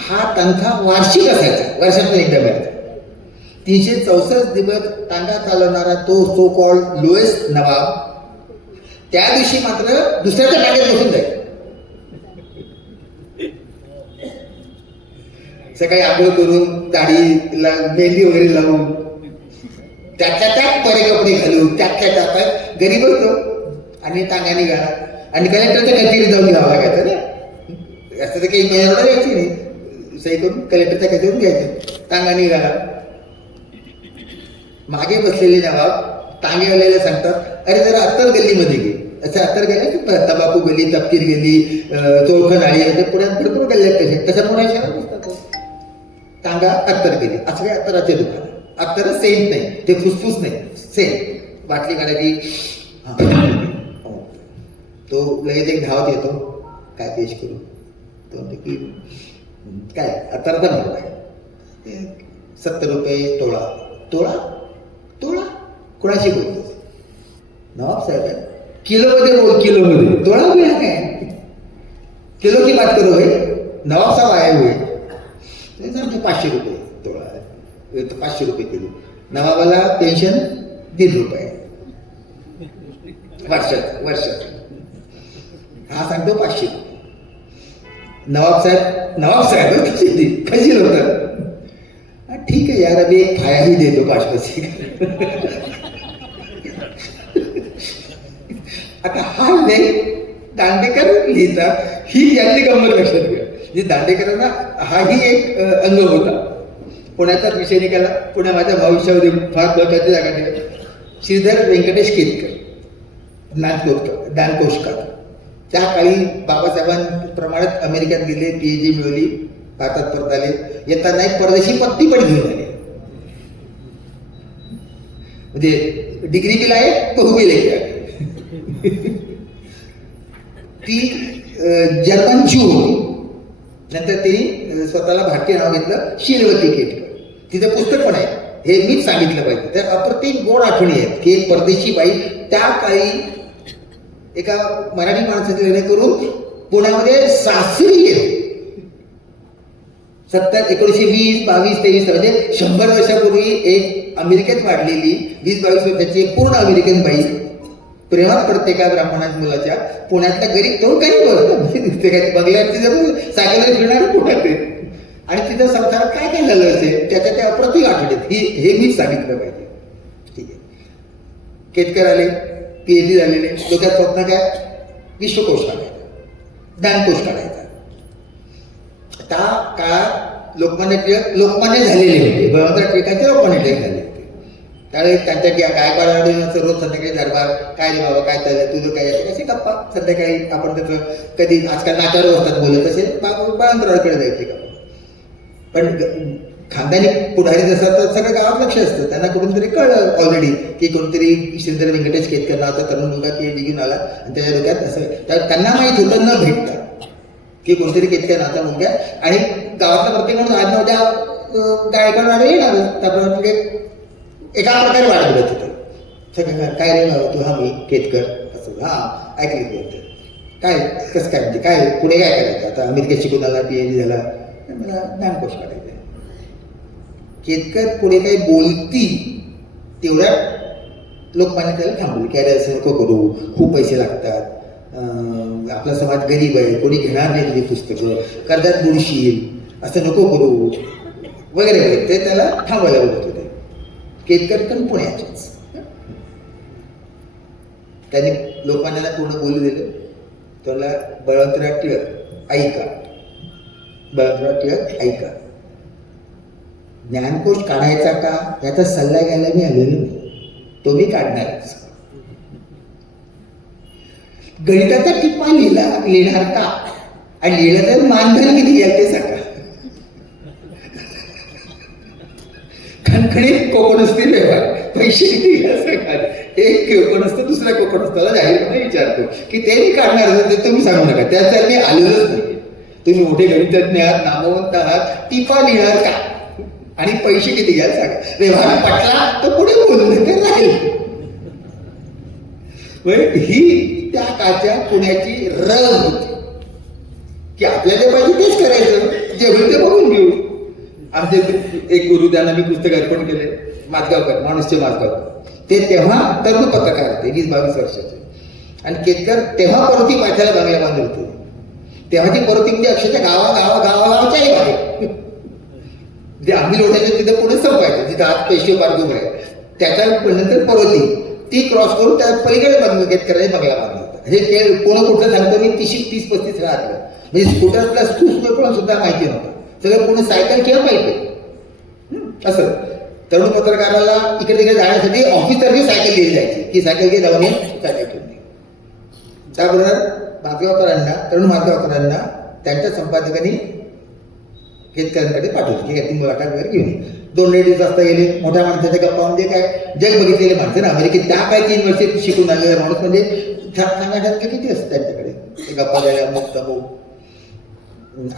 हा तनखा वार्षिक असायचा, वर्षातून एकदा मिळायचा. 364 दिवस टांगा चालवणारा तो सो कॉल्ड लोएस्ट नवाब त्या दिवशी मात्र दुसऱ्याच्या टांग्यात बसून जाईल. सकाळी आंघोळ करून दाढीला मेहंदी वगैरे लावून त्यात बरे कपडे घालून त्यात घरी बसतो आणि टांगा निघाला. आणि कलेक्टरच्या कचेरीत जाऊन घ्यावं लागायचं ना, असं तर काही मेहनत यायची नाही, सही करून कलेक्टरच्या कचेरीत घ्यायचं. टांगा निघाला. मागे बसलेले नवाब टांगेवाल्याला सांगतात, अरे जरा अत्तर गल्लीमध्ये घे. असं अत्तर गेलं की तंबाखू गल्ली, तपकीर गल्ली, चोळखण आळी, पुण्यात भरपूर गल्ले आहेत तसे. तशा पुण्या शहरात नसतात. टांगा अत्तर गेली, असं काही अत्तराचे दुकान. अत्तर सेंट नाही, ते फुसफुस नाही, सेंट बाटली काढायची. तो लगेच एक धावत येतो, काय पेश करू. तो म्हणतो की काय अत्तरचा भाव आहे, 70 रुपये तोळा. तोळा तोळा कोणाशी बोलतो? नवाब साहेब किलोमध्ये बोल, किलोमध्ये. तोळा हुए काय, किलो की बात करो है, नवाब साहेब आए हुए. 500 रुपये तोळा, 500 रुपये किलो. नवाबाला पेन्शन 1.5 रुपये वर्षात. हा सांगतो 500. नवाब साहेब कशी होतं. ठीक आहे यार, अभी एक फायाही देतो 500. आता हा लेख दांडेकर लिहिता, ही यांनी गंमत लक्षात घ्या. म्हणजे दांडेकरांना हाही एक अंग होता. पुण्याचाच विषय निघाला. पुण्या माझ्या भविष्यामध्ये फार महत्वाची जागा ठेवली. श्रीधर व्यंकटेश केतकर, ज्ञानकोशकार. त्या काळी बाबासाहेबांप्रमाणेच अमेरिकेत गेले, PhD मिळवली, भारतात परत आले. येताना एक परदेशी पत्नी पण घेऊन आले. म्हणजे डिग्री बी आहे, बहु बी लेखी. ती जर्मन ज्यू होती. नंतर तिने स्वतःला भारतीय नाव घेतलं, शीलवती केतकर. तिचं पुस्तक पण आहे. हे मीच सांगितलं पाहिजे. तर अप्रतिम गोड आठवणी आहेत की एक परदेशी बाई त्या काळी एका मराठी माणसाचे लग्न करून पुण्यामध्ये सासरी गेले. 1920, 22, 23 म्हणजे 100 वर्षापूर्वी एक अमेरिकेत वाढलेली 20-22 वर्षाची एक पूर्ण अमेरिकन बाई प्रेमात पडते का ब्राह्मणाच्या मुलाच्या. पुण्यातल्या गरीब तो काही बघते काय बघल्यावर तिचं सायकल फिरणार पुण्यात. आणि तिथं संसारात काय काय झालं असेल त्याच्या त्या अप्रतिम आठवड्यात हे मीच सांगितलं पाहिजे. ठीक आहे. केतकर आले, PhD झालेले. डोक्यात स्वप्न काय, विश्वकोश काढायचा, ज्ञानकोश काढायचा. त्या काळात लोकमान्य झालेले होते. बळवंतराव टिळकांचे लोकमान्य टिळक झाले होते. त्यावेळेस त्यांच्या गायकवाड रोज संध्याकाळी दरबार, काय रे बाबा काय चाललंय तुझं, काय यायचं, कशी गप्पा. संध्याकाळी आपण त्याचं कधी आजकाल नाचावर बसतात बोलत असेल, बळवंतरावकडे जायचे का. पण खानदानी पुढारी जसं तर सगळं गावात लक्ष असतं. त्यांना कुठून तरी कळलं ऑलरेडी की कोणतरी श्रीधर व्यंकटेश केतकर नावाचा तरुण मुलगा PhD घेऊन आला आणि त्याच्या डोक्यात असं. त्यांना माहीत होतं न भेटतं की कोणतरी केतकर नावाचा मुलगा. आणि गावातला प्रत्येक माणूस आज नव्हत्या गायकवाड वाडे येणार. त्याप्रमाणे एका प्रकारे वाढत बघत होतं. सगळं काय रे बाबा तू, हा मी केतकर असं. हां ऐकली होतं. काय कसं काय म्हणजे काय पुढे काय करायचं. आता अमेरिकेत शिकून आला, PhD झाला, मला ज्ञानकोश काढायचा. केतकर पुढे काही बोलती तेवढ्या लोकमान्य त्याला थांबवली की अरे असं नको करू, खूप पैसे लागतात, आपला समाज गरीब आहे, कोणी घेणार नाही तुझी पुस्तकं, कर्जात बुडशील, असं नको करू वगैरे वगैरे. ते त्याला थांबवायला बोलत होते. केतकर पण पुण्याचेच. त्यांनी लोकमान्याला पूर्ण बोलू दिलं. त्याला बळवंतराव टिळक ऐका, बळवंतराव टिळक ऐका, ज्ञानकोश काढायचा का याचा सल्ला घ्यायला मी आलेलो नाही, तो मी काढणारच. गणिताचा टिप्पा लिहिणार का आणि लिहिलं तर मानधन किती घ्याल ते सांगा. खणखणीत कोकण असतील व्यवहार, पैसे किती घ्या सांगा. एक कोकण असतं, दुसरा कोकण असतं. जाहीरपणे विचारतो की ते मी काढणार ते तुम्ही सांगू नका, त्यासाठी मी आलेलोच नाही. तुम्ही मोठे गणितज्ञ आहात, नामवंत आहात, टिपा लिहिणार का आणि पैसे किती घ्याल सांगा. व्यवहार पटला तर पुढे बोलून ते राहील. ही त्या काळच्या पुण्याची रग होती की आपल्याला पाहिजे तेच करायचं, जे होईल ते बघून घेऊ. आमचे एक गुरु, त्यांना मी पुस्तक अर्पण केले, माजगावकर, माणूसचे माजगावकर. ते तेव्हा तरुण पत्रकार होते, 20-22 वर्षाचे. आणि केतकर तेव्हा पर्वती पायथ्याला बंगल्या बांधले होते. तेव्हाची पर्वती म्हणजे अक्षरशः गावागावाच्याही बाहेर, जे आम्ही लोटायचं तिथे पुढे संपायचं, जिथं आज पेशवे पार्क आहे त्याच्या नंतर पर्वती ती क्रॉस करून त्या पलीकडे बंगला केतकरांनी बंगला बांधला होता. हे कोण कुठलं सांगतो मी, 30-35 राहतं. म्हणजे स्कूटर प्लस पण सुद्धा माहिती नव्हतं. सगळं पुणे सायकल किंवा पाहिजे असं. तरुण पत्रकाराला इकडे तिकडे जाण्यासाठी ऑफिसरने सायकल दिली जायची की सायकल घे जाऊन ये, सायकल घेऊन ये. त्याबरोबर माजगावकरांना, तरुण माजगावकरांना त्यांच्या संपादकांनी केतकरांकडे पाठवलं की ती मुलाखत वगैरे घेऊन ये. 2 लेडीज वाजता गेले. मोठ्या माणसाच्या गप्पा म्हणजे काय, जग बघितलेले माणसं ना, अमेरिकेत त्या काय 3 वर्षे शिकून आलेला माणूस म्हणजे सांगायचं किती असतं त्यांच्याकडे. ते गप्पा द्यायला मुक्त हो,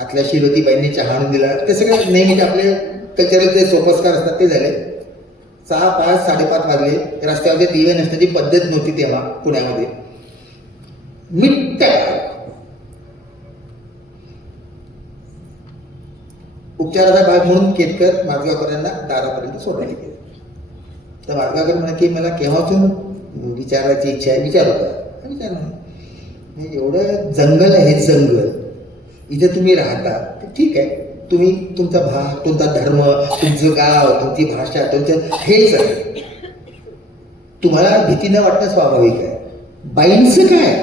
आतल्या शिरोतीबाईंनी चहा आणून दिला, ते सगळे नेहमीचे आपले कल्चरल जे सोपस्कार असतात ते झाले. 6, 5, 5:30 वाजले. रस्त्यावरचे दिवे नसण्याची पद्धत नव्हती तेव्हा पुण्यामध्ये. मिट्ट उपचाराचा भाग म्हणून केतकर माजगावकरांना दारापर्यंत सोडायला गेले. तर माजगावकर म्हणा की मला केव्हाचून विचारायची इच्छा आहे, विचार होता. विचार नाही, एवढं जंगल आहे, जंगल इथे तुम्ही राहता तर ठीक आहे, तुम्ही तुमचा भाग, तुमचा धर्म, तुमचं गाव, तुमची भाषा, तुमचं हेच आहे, तुम्हाला भीती न वाटणं स्वाभाविक आहे. बाईंचं काय,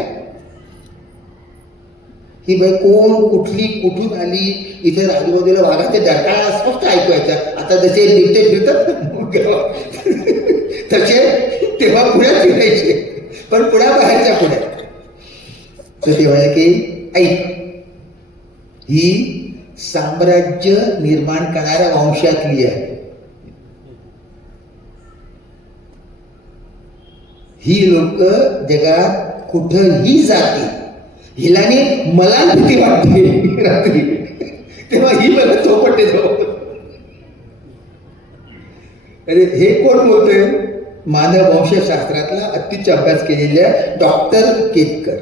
ही बाई कोण, कुठली, कुठून आली, इथे आजूबाजूला वाघाचे डरकाळा स्पष्ट ऐकवायचा. आता जसे बिबटे फिरतात तसे तेव्हा पुण्यात फिरायचे, पण पुण्याबाहेरच्या पुण्यात. तर ते म्हणाले की ऐक, ही साम्राज्य निर्माण करणाऱ्या वंशातली आहे. ही लोक जगात कुठंही जातील, हिलाने मला भीती वाटते रात्री, तेव्हा ही मला चौपटे जाऊ. अरे हे कोण बोलतोय? मानव वंशशास्त्रातला अत्युच्च अभ्यास केलेल्या डॉक्टर केतकर.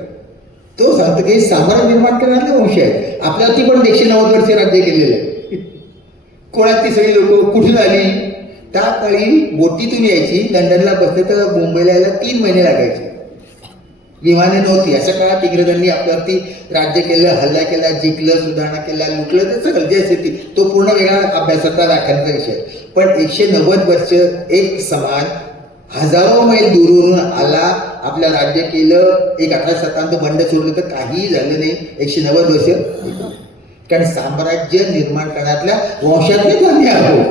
तो सांगतो की साम्राज्य निर्माण करणारे वंश आहे. आपल्यावरती पण 190 वर्षे राज्य केलेलं आहे. कोणात ती सगळी लोक कुठून आली? त्या काळी बोटीतून यायची, लंडनला बसले तर मुंबईला यायला 3 महिने लागायचे. विमाने नव्हती. अशा काळात इंग्रजांनी आपल्यावरती राज्य केलं, हल्ला केला, जिंकलं, सुधारणा केला, लुटलं, ते सगळं जे स्थिती तो पूर्ण वेगळा अभ्यासाचा व्याख्यानाचा विषय. पण 190 वर्ष एक समान, हजारो मैल दूरून आला, आपलं राज्य केलं, एक 1857 बंड सोडलं तर काहीही झालं नाही. 190 वर्ष. कारण साम्राज्य निर्माण करण्यातल्या वंशातलेच आम्ही आहोत.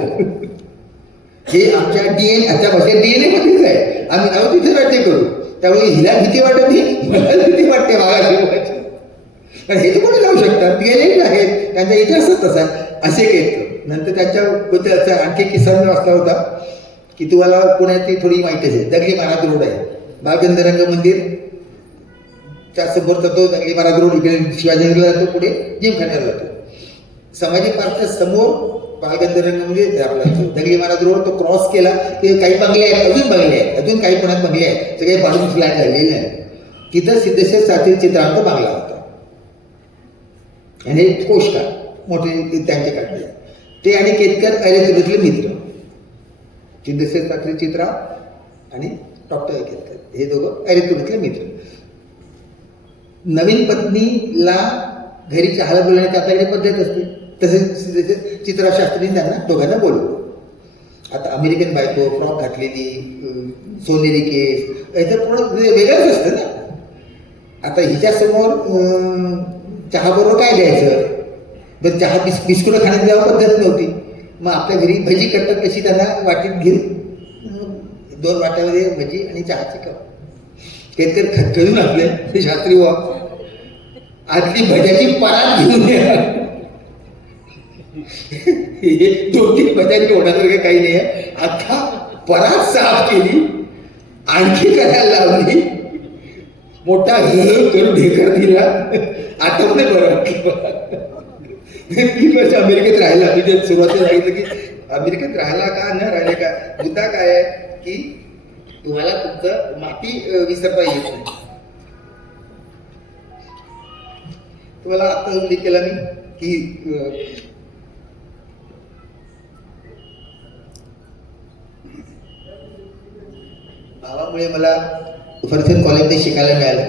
हे आमच्या आजच्या भाषेत DNA मध्येच आहे. आम्ही आहोत तिथे राज्य करू. त्यामुळे हिला भीती वाटत नाही, मला भीती वाटते मागाशी. कारण हे तर कोणी लावू शकतात, गेलेले आहेत, त्यांचा इतिहासच तसा असे घेत. नंतर त्याच्याबद्दल आणखी किस्सा मी वाचला होता की तुम्हाला पुण्याची थोडी माहितीच आहे. दगडी महाराज रोड आहे, बालगंधर्व मंदिर त्या समोर जातो. दगडी महाराज रोड इकडे शिवाजीनगरला जातो, पुढे जिमखान्याला जातो. संभाजी पार्कच्या समोर बालगंधर्व मंदिर आपला दगडी महाराज रोड. तो क्रॉस केला की काही बंगले आहेत, अजून बंगले आहेत, अजून काही पुण्यात बंगले आहेत, सगळे बाजून फ्लॅट झालेले आहेत. तिथं सिद्धेश्वर सात्री चित्रांक बांगला होता आणि कोष्टा मोठे त्यांचे काढले. ते आणि केतकर अरेतुरीतले मित्र, सिद्धेश्वर सात्री चित्रा आणि डॉक्टर केतकर हे दोघं अरेतुरीतले मित्र. नवीन पत्नीला घरी चहाला बोलण्याची आपल्याकडे पद्धत असते, तसेच चित्राशास्त्रीने त्यांना दोघांना बोलवलं. आता अमेरिकन बायको, फ्रॉक घातलेली, सोनेरी केस, याचं पूर्ण वेगळंच असतं ना. आता हिच्यासमोर चहाबरोबर काय द्यायचं, तर चहा बिस्कुटं खाण्याची जेव्हा पद्धत नव्हती. मग आपल्या घरी भजी करतात तशी त्यांना वाटीत घेऊन 2 वाट्यामध्ये भजी आणि चहाची कप. केतकर खटकळून आपले शास्त्री वा आतली भज्याची परात घेऊन या. 2-3 भज्याची ओढासारखं काही नाही आहे. आता परात साफ केली, आणखी करायला लावली, मोठा करून ढेकर दिला. आता बरं वाटलं. 3 वर्ष अमेरिकेत राहिला. मी जे सुरुवातीला सांगितलं की अमेरिकेत राहिला का न राहिले का, मुद्दा काय आहे की तुम्हाला तुमचं माती विसरता येत नाही. तुम्हाला आता उल्लेख केला मी की भावामुळे मला फर्ग्युसन कॉलेजमध्ये शिकायला मिळालं.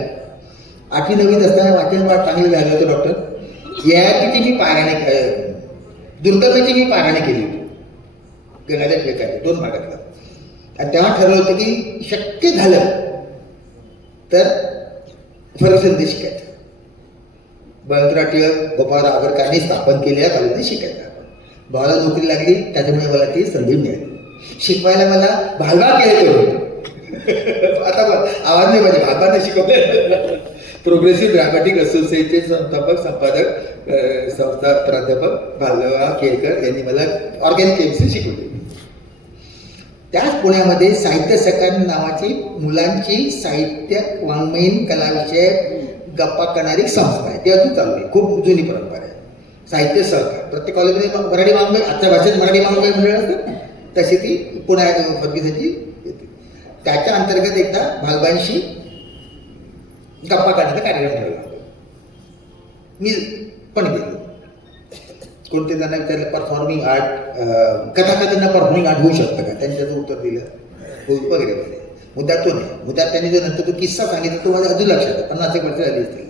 8वी 9वीत असताना वाचन वाट चांगलं झालं होतं डॉक्टर. ययातीची मी पारायणे, दुर्गमेची मी पारायणे केली होती गंगाधर टिळकांनी 2 भागातला. आणि तेव्हा ठरवलं होतं की शक्य झालं तर फर्ग्युसनमध्ये शिकायचं. बळवंतराव टिळक, गोपाळराव आगरकरांनी स्थापन केलेल्या कॉलेजमध्ये शिकायचं. भावाला नोकरी लागली, त्याच्यामुळे मला ती संधी मिळाली. शिकवायला मला भालवा केले. आता आवाज नाही पाहिजे, भालवाने शिकवलं. प्रोग्रेसिव्ह ड्रामॅटिक असोसिएशनचे संस्थापक संपादक संस्था प्राध्यापक भालवा केळकर यांनी मला ऑर्गॅनिक केमिस्ट्री शिकवली. त्याच पुण्यामध्ये साहित्य सकार नावाची मुलांची साहित्य वाङ्मयीन कलाविषयक गप्पा करणारी संस्था आहे. ती अजून चालू आहे, खूप जुनी परंपरा आहे. साहित्य सहकार प्रत्येक कॉलेजमध्ये मराठी वाङ्मय, आजच्या भाषेत मराठी वाङ्मय मंडळ असतात ना, तशी ती पुण्यात फर्ग्युसनची येते. त्याच्या अंतर्गत एकदा भालबांशी गप्पा काढण्याचा कार्यक्रम ठरला. मी पण गेलो. कोणते त्यांना विचारलं परफॉर्मिंग आर्ट, कथाकथनला परफॉर्मिंग आर्ट होऊ शकतं का, त्यांनी त्याचं उत्तर दिलं हो वगैरे वगैरे. मुद्दा तो नाही. मुद्दा त्यांनी जो नंतर तो किस्सा सांगितला तो माझ्या अजून लक्षात आहे. 50 एक वर्ष झाली असतील.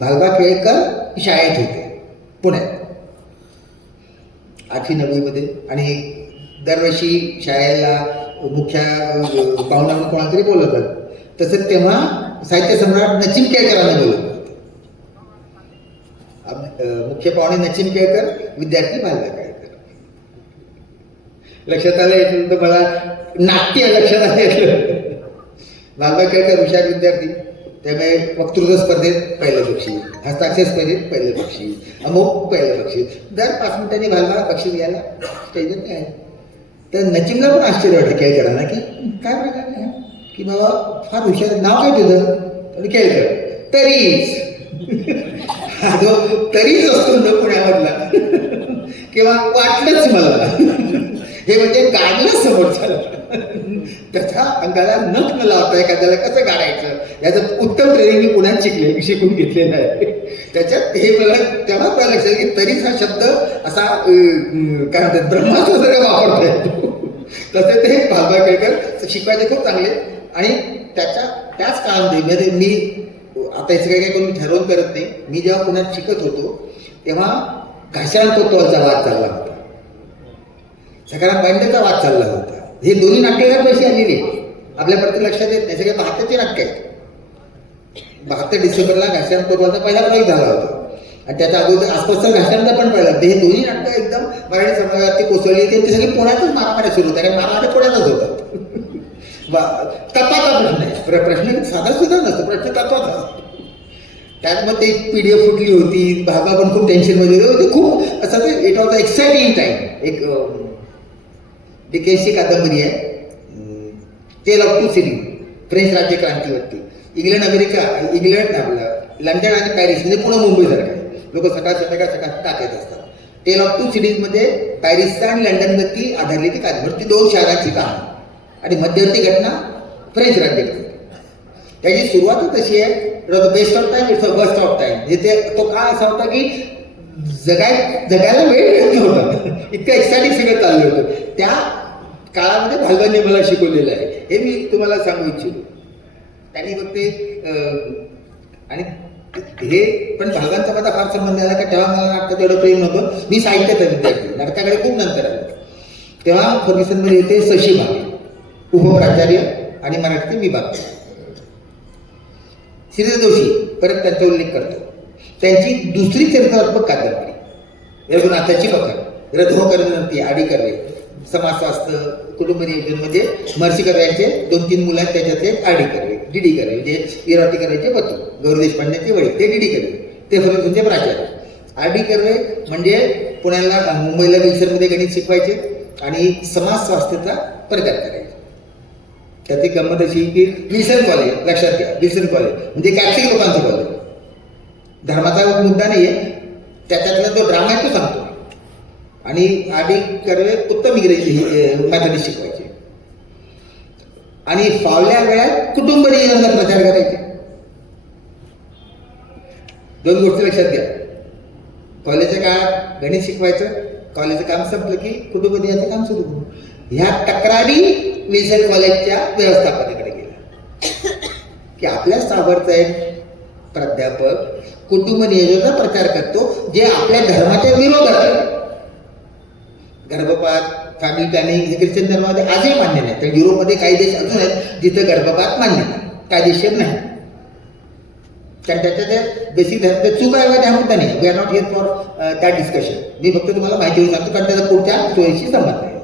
भालबा केळकर शाळेत होते पुण्यात 8वी 9वीमध्ये. आणि दरवर्षी शाळेला मुख्य पाहुणा म्हणून कोणाला तरी बोलवतात. तसंच तेव्हा साहित्य सम्राट नचिन केळकरांना बोलवलं. मुख्य पाहुणे नचिन केळकर, विद्यार्थी भालबा केळकर. लक्षात आलं याच्यानंतर मला नाट्य लक्षात आलं. भालबा केळकर हुशार विद्यार्थी, त्यामुळे वक्तृत्व स्पर्धेत पहिलं बक्षीस, हस्ताक्षर स्पर्धेत पहिलं बक्षीस, अमुक पहिलं बक्षीस. दर 5 मिनिटांनी भालबा बक्षीस घ्यायला स्टेजवर नाही. तर नचिनला पण आश्चर्य वाटलं केळकरांना की काय प्रकार आहे की बाबा फार हुशार, नाव काय तुझं, आणि केळकर. तरीच हा जो तरीच असतो न पुण्यामधला किंवा वाटलंच मला हे म्हणजे गाडलं समोरच्याला. त्याच्या अंगाला नख न लावता एखाद्याला कसं गाडायचं याचं उत्तम ट्रेनिंग मी पुण्यात शिकून घेतलेलं आहे. त्याच्यात हे मला तेव्हा मला लक्षात की तरीच हा शब्द असा काय म्हणतात ब्रह्मास्त्र सगळं वापरता येतो. तसे ते भालबा केळकर शिकवायचे खूप चांगले. आणि त्याच काळामध्ये मी आता हे सगळं काही कोणी ठरवून करत नाही. मी जेव्हा पुण्यात शिकत होतो तेव्हा घाशाळ तत्वाचा वाद चालला होता, सकाराम बाइंडरचा वाद चालला होता. हे दोन्ही नाट्यकार पैसे आलेले आपल्या प्रत्येक लक्षात येत नाही. सगळे 72चे नाटक आहेत. 72 डिसेंबरला घाशाळ तत्वाचा पहिला प्रयोग झाला होता आणि त्याच्या अगोदर आसपासचा घाशाळचा पण पहिला. हे दोन्ही नाटकं एकदम मराठी समाजात ते कोसळली. ते सगळे पुण्यातच मारामाऱ्या सुरू होत्या, कारण मारामाऱ्या पुण्यातच होतात. तत्वाचा प्रश्न आहे. प्रश्न साधा सुद्धा नसतो, प्रश्न तत्वाचा असतो. त्यात मग ते PDF फुटली होती. भालबा पण खूप टेन्शनमध्ये होते. खूप असं ते it was a exciting time. एक डिकेन्सची कादंबरी आहे टेल ऑफ 2 सिटी, फ्रेंच राज्य क्रांतीवरती. इंग्लंड आपलं लंडन आणि पॅरिस म्हणजे पुणे मुंबईसारखं लोक सकाळ टाकत असतात. टेल ऑफ 2 सिटीजमध्ये पॅरिसचा आणि लंडनवरती आधारली ती कादंबरी. ती 2 शहरांची कहाणी आणि मध्यवर्ती घटना फ्रेंच राज्य. त्याची सुरुवातच अशी आहे best of time it's a bust of time. जिथे तो काळ असा होता की जगायला वेळ मिळत नव्हता, इतकं एक्साइटिंग सगळं चाललं होतं. त्या काळामध्ये भालबांनी मला शिकवलेलं आहे हे मी तुम्हाला सांगू इच्छितो. त्यांनी फक्त ते आणि हे पण भालबांचा माझा फार संबंध आला का तेव्हा मला नाटकात एवढं प्रेम नव्हतं. मी साहित्याचा विद्यार्थी, नाटकाकडे खूप नंतर आलो. तेव्हा फर्ग्युसनमध्ये येते शशी भावे, उपप्राचार्य आणि मराठीचे विभाग. श्रीधर जोशी परत त्यांचा उल्लेख करतो. त्यांची दुसरी चरित्रात्मक कादंबरी रघुनाथाची पकड, रथोकरनंती, आडी कर्वे, समाजशास्त्र, कुटुंब नियोजनमध्ये महर्षी कर्व्यांचे 2-3 मुलं आहेत. त्याच्यातले आडी कर्वे, डीडी कर्वे म्हणजे इराटी कर्वेचे पती, गौरी देशपांडेचे वडील, ते डीडी कर्वे, ते फर्ग्युसनचे प्राचार्य. आडी कर्वे म्हणजे पुण्याला मुंबईला विल्सनमध्ये गणित शिकवायचे आणि समाजशास्त्राचा प्रचार करायचे. त्याची गंमत अशी की विल्सन कॉलेज, लक्षात घ्या विल्सन कॉलेज म्हणजे कॅथलिक लोकांचं कॉलेज. धर्माचा मुद्दा नाही आहे, त्याच्यातला जो ड्रामा आहे तो सांगतो. आणि आधी कर्वे उत्तम इंग्रजी मॅथमॅटिक्स शिकवायचे आणि फावल्या वेळात कुटुंब नियोजनाचा प्रचार करायचे. दोन गोष्टी लक्षात घ्या. कॉलेजच्या काळात गणित शिकवायचं, कॉलेजचं काम संपलं की कुटुंब नियोजनाचं काम सुरू करू. ह्या तक्रारी विल्सन कॉलेजच्या व्यवस्थापनाकडे गेल्या की आपल्या सावरचा एक प्राध्यापक कुटुंब नियोजनाचा प्रचार करतो जे आपल्या धर्माच्या विरोधात आहे. गर्भपात, फॅमिली प्लॅनिंग हे ख्रिश्चन धर्मामध्ये आजही मान्य नाही. तर युरोपमध्ये काही देश अजून आहेत जिथं गर्भपात मान्य नाही, कायदेशीर नाही. कारण त्याच्या त्या बेसिक धर्म चूक आहे का त्या मुद्दा नाही. We are not here for that discussion. मी फक्त तुम्हाला माहिती देऊन सांगतो, कारण त्याचा पुढच्या सोयीशी संबंध आहे.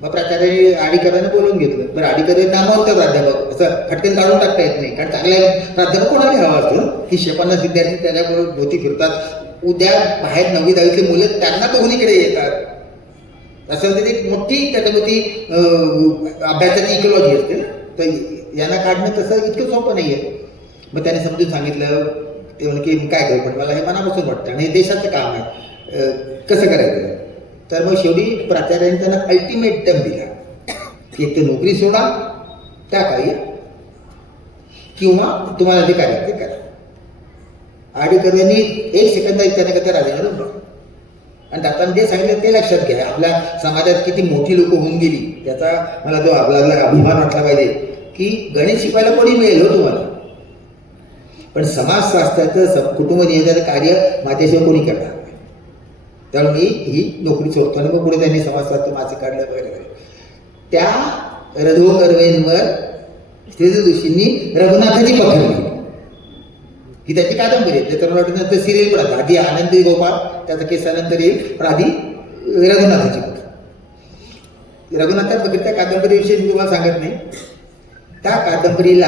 मग प्राचार्याने आडीकरांना बोलवून घेतलं. बरं, आडीकर नामवंत प्राध्यापक, असं फटकन काढून टाकता येत नाही. कारण चांगल्या प्राध्यापक कोणाला हवा असतो की 150 विद्यार्थी त्याच्याबरोबर भोवती फिरतात. उद्या बाहेर 9वी 10वीतली मुलं त्यांना दोन्हीकडे येतात. असं ते एक मोठी त्याच्यामध्ये अभ्यासाची इकॉलॉजी असते. तर यांना काढणं तसं इतकं सोपं नाही आहे. मग त्याने समजून सांगितलं. ते म्हणे की काय करू, पण मला हे मनापासून वाटतं आणि हे देशाचं काम आहे, कसं करायचं. तर मग शेवटी प्राचार्याने त्यांना अल्टिमेटम दिला की एक तर नोकरी सोडा त्या काही किंवा तुम्हाला जे करायचं ते करा. आडीकरांनी 1 सेकंदात त्याने कसं राजीनामा दिला. आणि आता जे सांगितलं ते लक्षात घ्या. आपल्या समाजात किती मोठी लोक होऊन गेली त्याचा मला तो आपला अभिमान वाटला पाहिजे की गणित शिकवायला कोणी मिळेल हो तुम्हाला, पण समाजशास्त्राचं कुटुंब नियोजनाचं कार्य माझ्याशिवाय कोणी करणार नाही. त्यामुळे मी ही नोकरी सोडतो. आणि मग पुढे त्यांनी समाजशास्त्र मासिक काढलं वगैरे. त्या रघु कर्वेंवर श्रीधर जोशींनी रघुनाथाची पकडली ही त्याची कादंबरी आहे. त्याच्यावर नंतर सिरियल पण आधी आनंदी गोपाळ, त्याचा केसानंतर येईल, पण आधी रघुनाथाची पकड. रघुनाथा पकड त्या कादंबरीविषयी मी तुम्हाला सांगत नाही. त्या कादंबरीला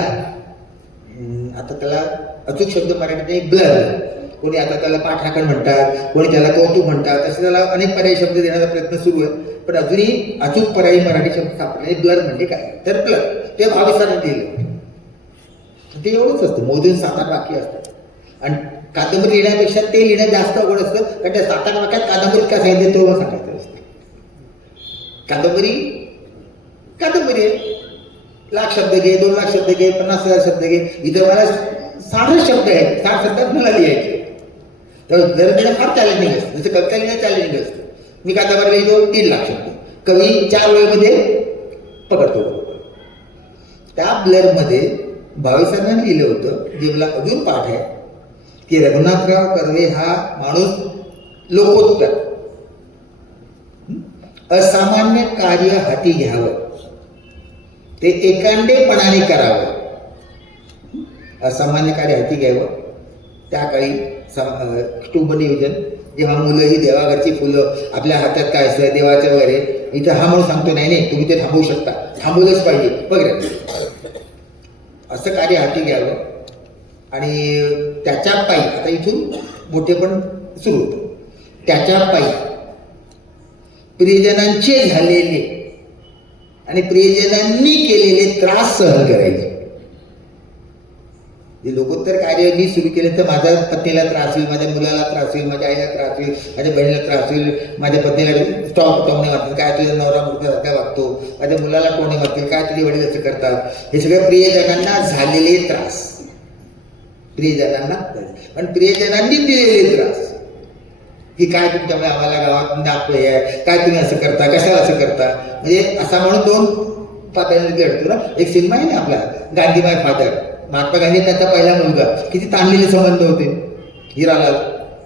आता त्याला अचूक शब्द मराठीत एक ब्लर, कोणी आता त्याला पाठराखण म्हणतात, कोणी त्याला कौतुक म्हणतात, असे त्याला अनेक पर्यायी शब्द देण्याचा प्रयत्न सुरू आहे. पण अजूनही अचूक पर्यायी मराठी शब्द सापडले. ब्लर म्हणजे काय, तर ब्लर ते 22 लिहिलं. ते एवढंच असतं. मोजून 7-8 वाक्य असतात. आणि कादंबरी लिहिण्यापेक्षा ते लिहिणं जास्त अवघड असतं. कारण त्या 7-8 वाक्यात कादंबरीत काय सांगितलं तो सांगायचं असतं. कादंबरी आहे. 1,00,000 शब्द घे, 2,00,000 शब्द घे, 50,000 शब्द घे. इथं मला 60 शब्द आहेत, 60 शब्दात मला लिहायचे. तर जर त्याला फार चॅलेंजिंग असतं. जसं कविता लिहिणं चॅलेंजिंग असतं. मी कादंबरी लिहितो 3,00,000 शब्द, कवी 4 वेळेमध्ये पकडतो. त्या ब्लरमध्ये 22 लिहिलं होतं जे मला अजून पाठ आहे की रघुनाथराव कर्वे हा माणूस लोकोत्तर, असामान्य कार्य हाती घ्यावं, ते एकांडेपणाने करावं. असामान्य कार्य हाती घ्यावं. त्या काळी कुटुंब नियोजन, जेव्हा मुलं ही देवाघरची फुलं, आपल्या हातात काय असतं देवाचं वगैरे, इथं हा म्हणून सांगतो नाही नाही तुम्ही ते थांबवू शकता, थांबवलंच पाहिजे वगैरे, असं कार्य हाती घ्यावं. आणि त्याच्या पायी आता इथून मोठे पण सुरू होतं. त्याच्या पायी प्रियजनांचे झालेले आणि प्रियजनांनी केलेले त्रास सहन करायचे. जे लोकोत्तर कार्य मी सुरू केलं तर माझ्या पत्नीला त्रास होईल, माझ्या मुलाला त्रास होईल, माझ्या आईला त्रास होईल, माझ्या बहिणीला त्रास होईल, माझ्या पत्नीला टोमणे वाटतील, काय तुझा नवरा मूर्खासारखा वागतो, माझ्या मुलाला टोमणे वाटतील, काय तुझे वडील असं करतात. हे सगळं प्रियजनांना झालेले त्रास, प्रियजनांना पण प्रियजनांनी दिलेले त्रास की काय तुमच्यामुळे आम्हाला गावात दाखवय आहे, काय तुम्ही असं करता, कशाला असं करता. म्हणजे असा म्हणून 2 पातळ्यांनी लढतो ना. एक सिनेमा आहे ना आपला गांधीबाई फादर, महात्मा गांधी त्याचा पहिला मुलगा, किती ताणलेले संबंध होते हिरालाल.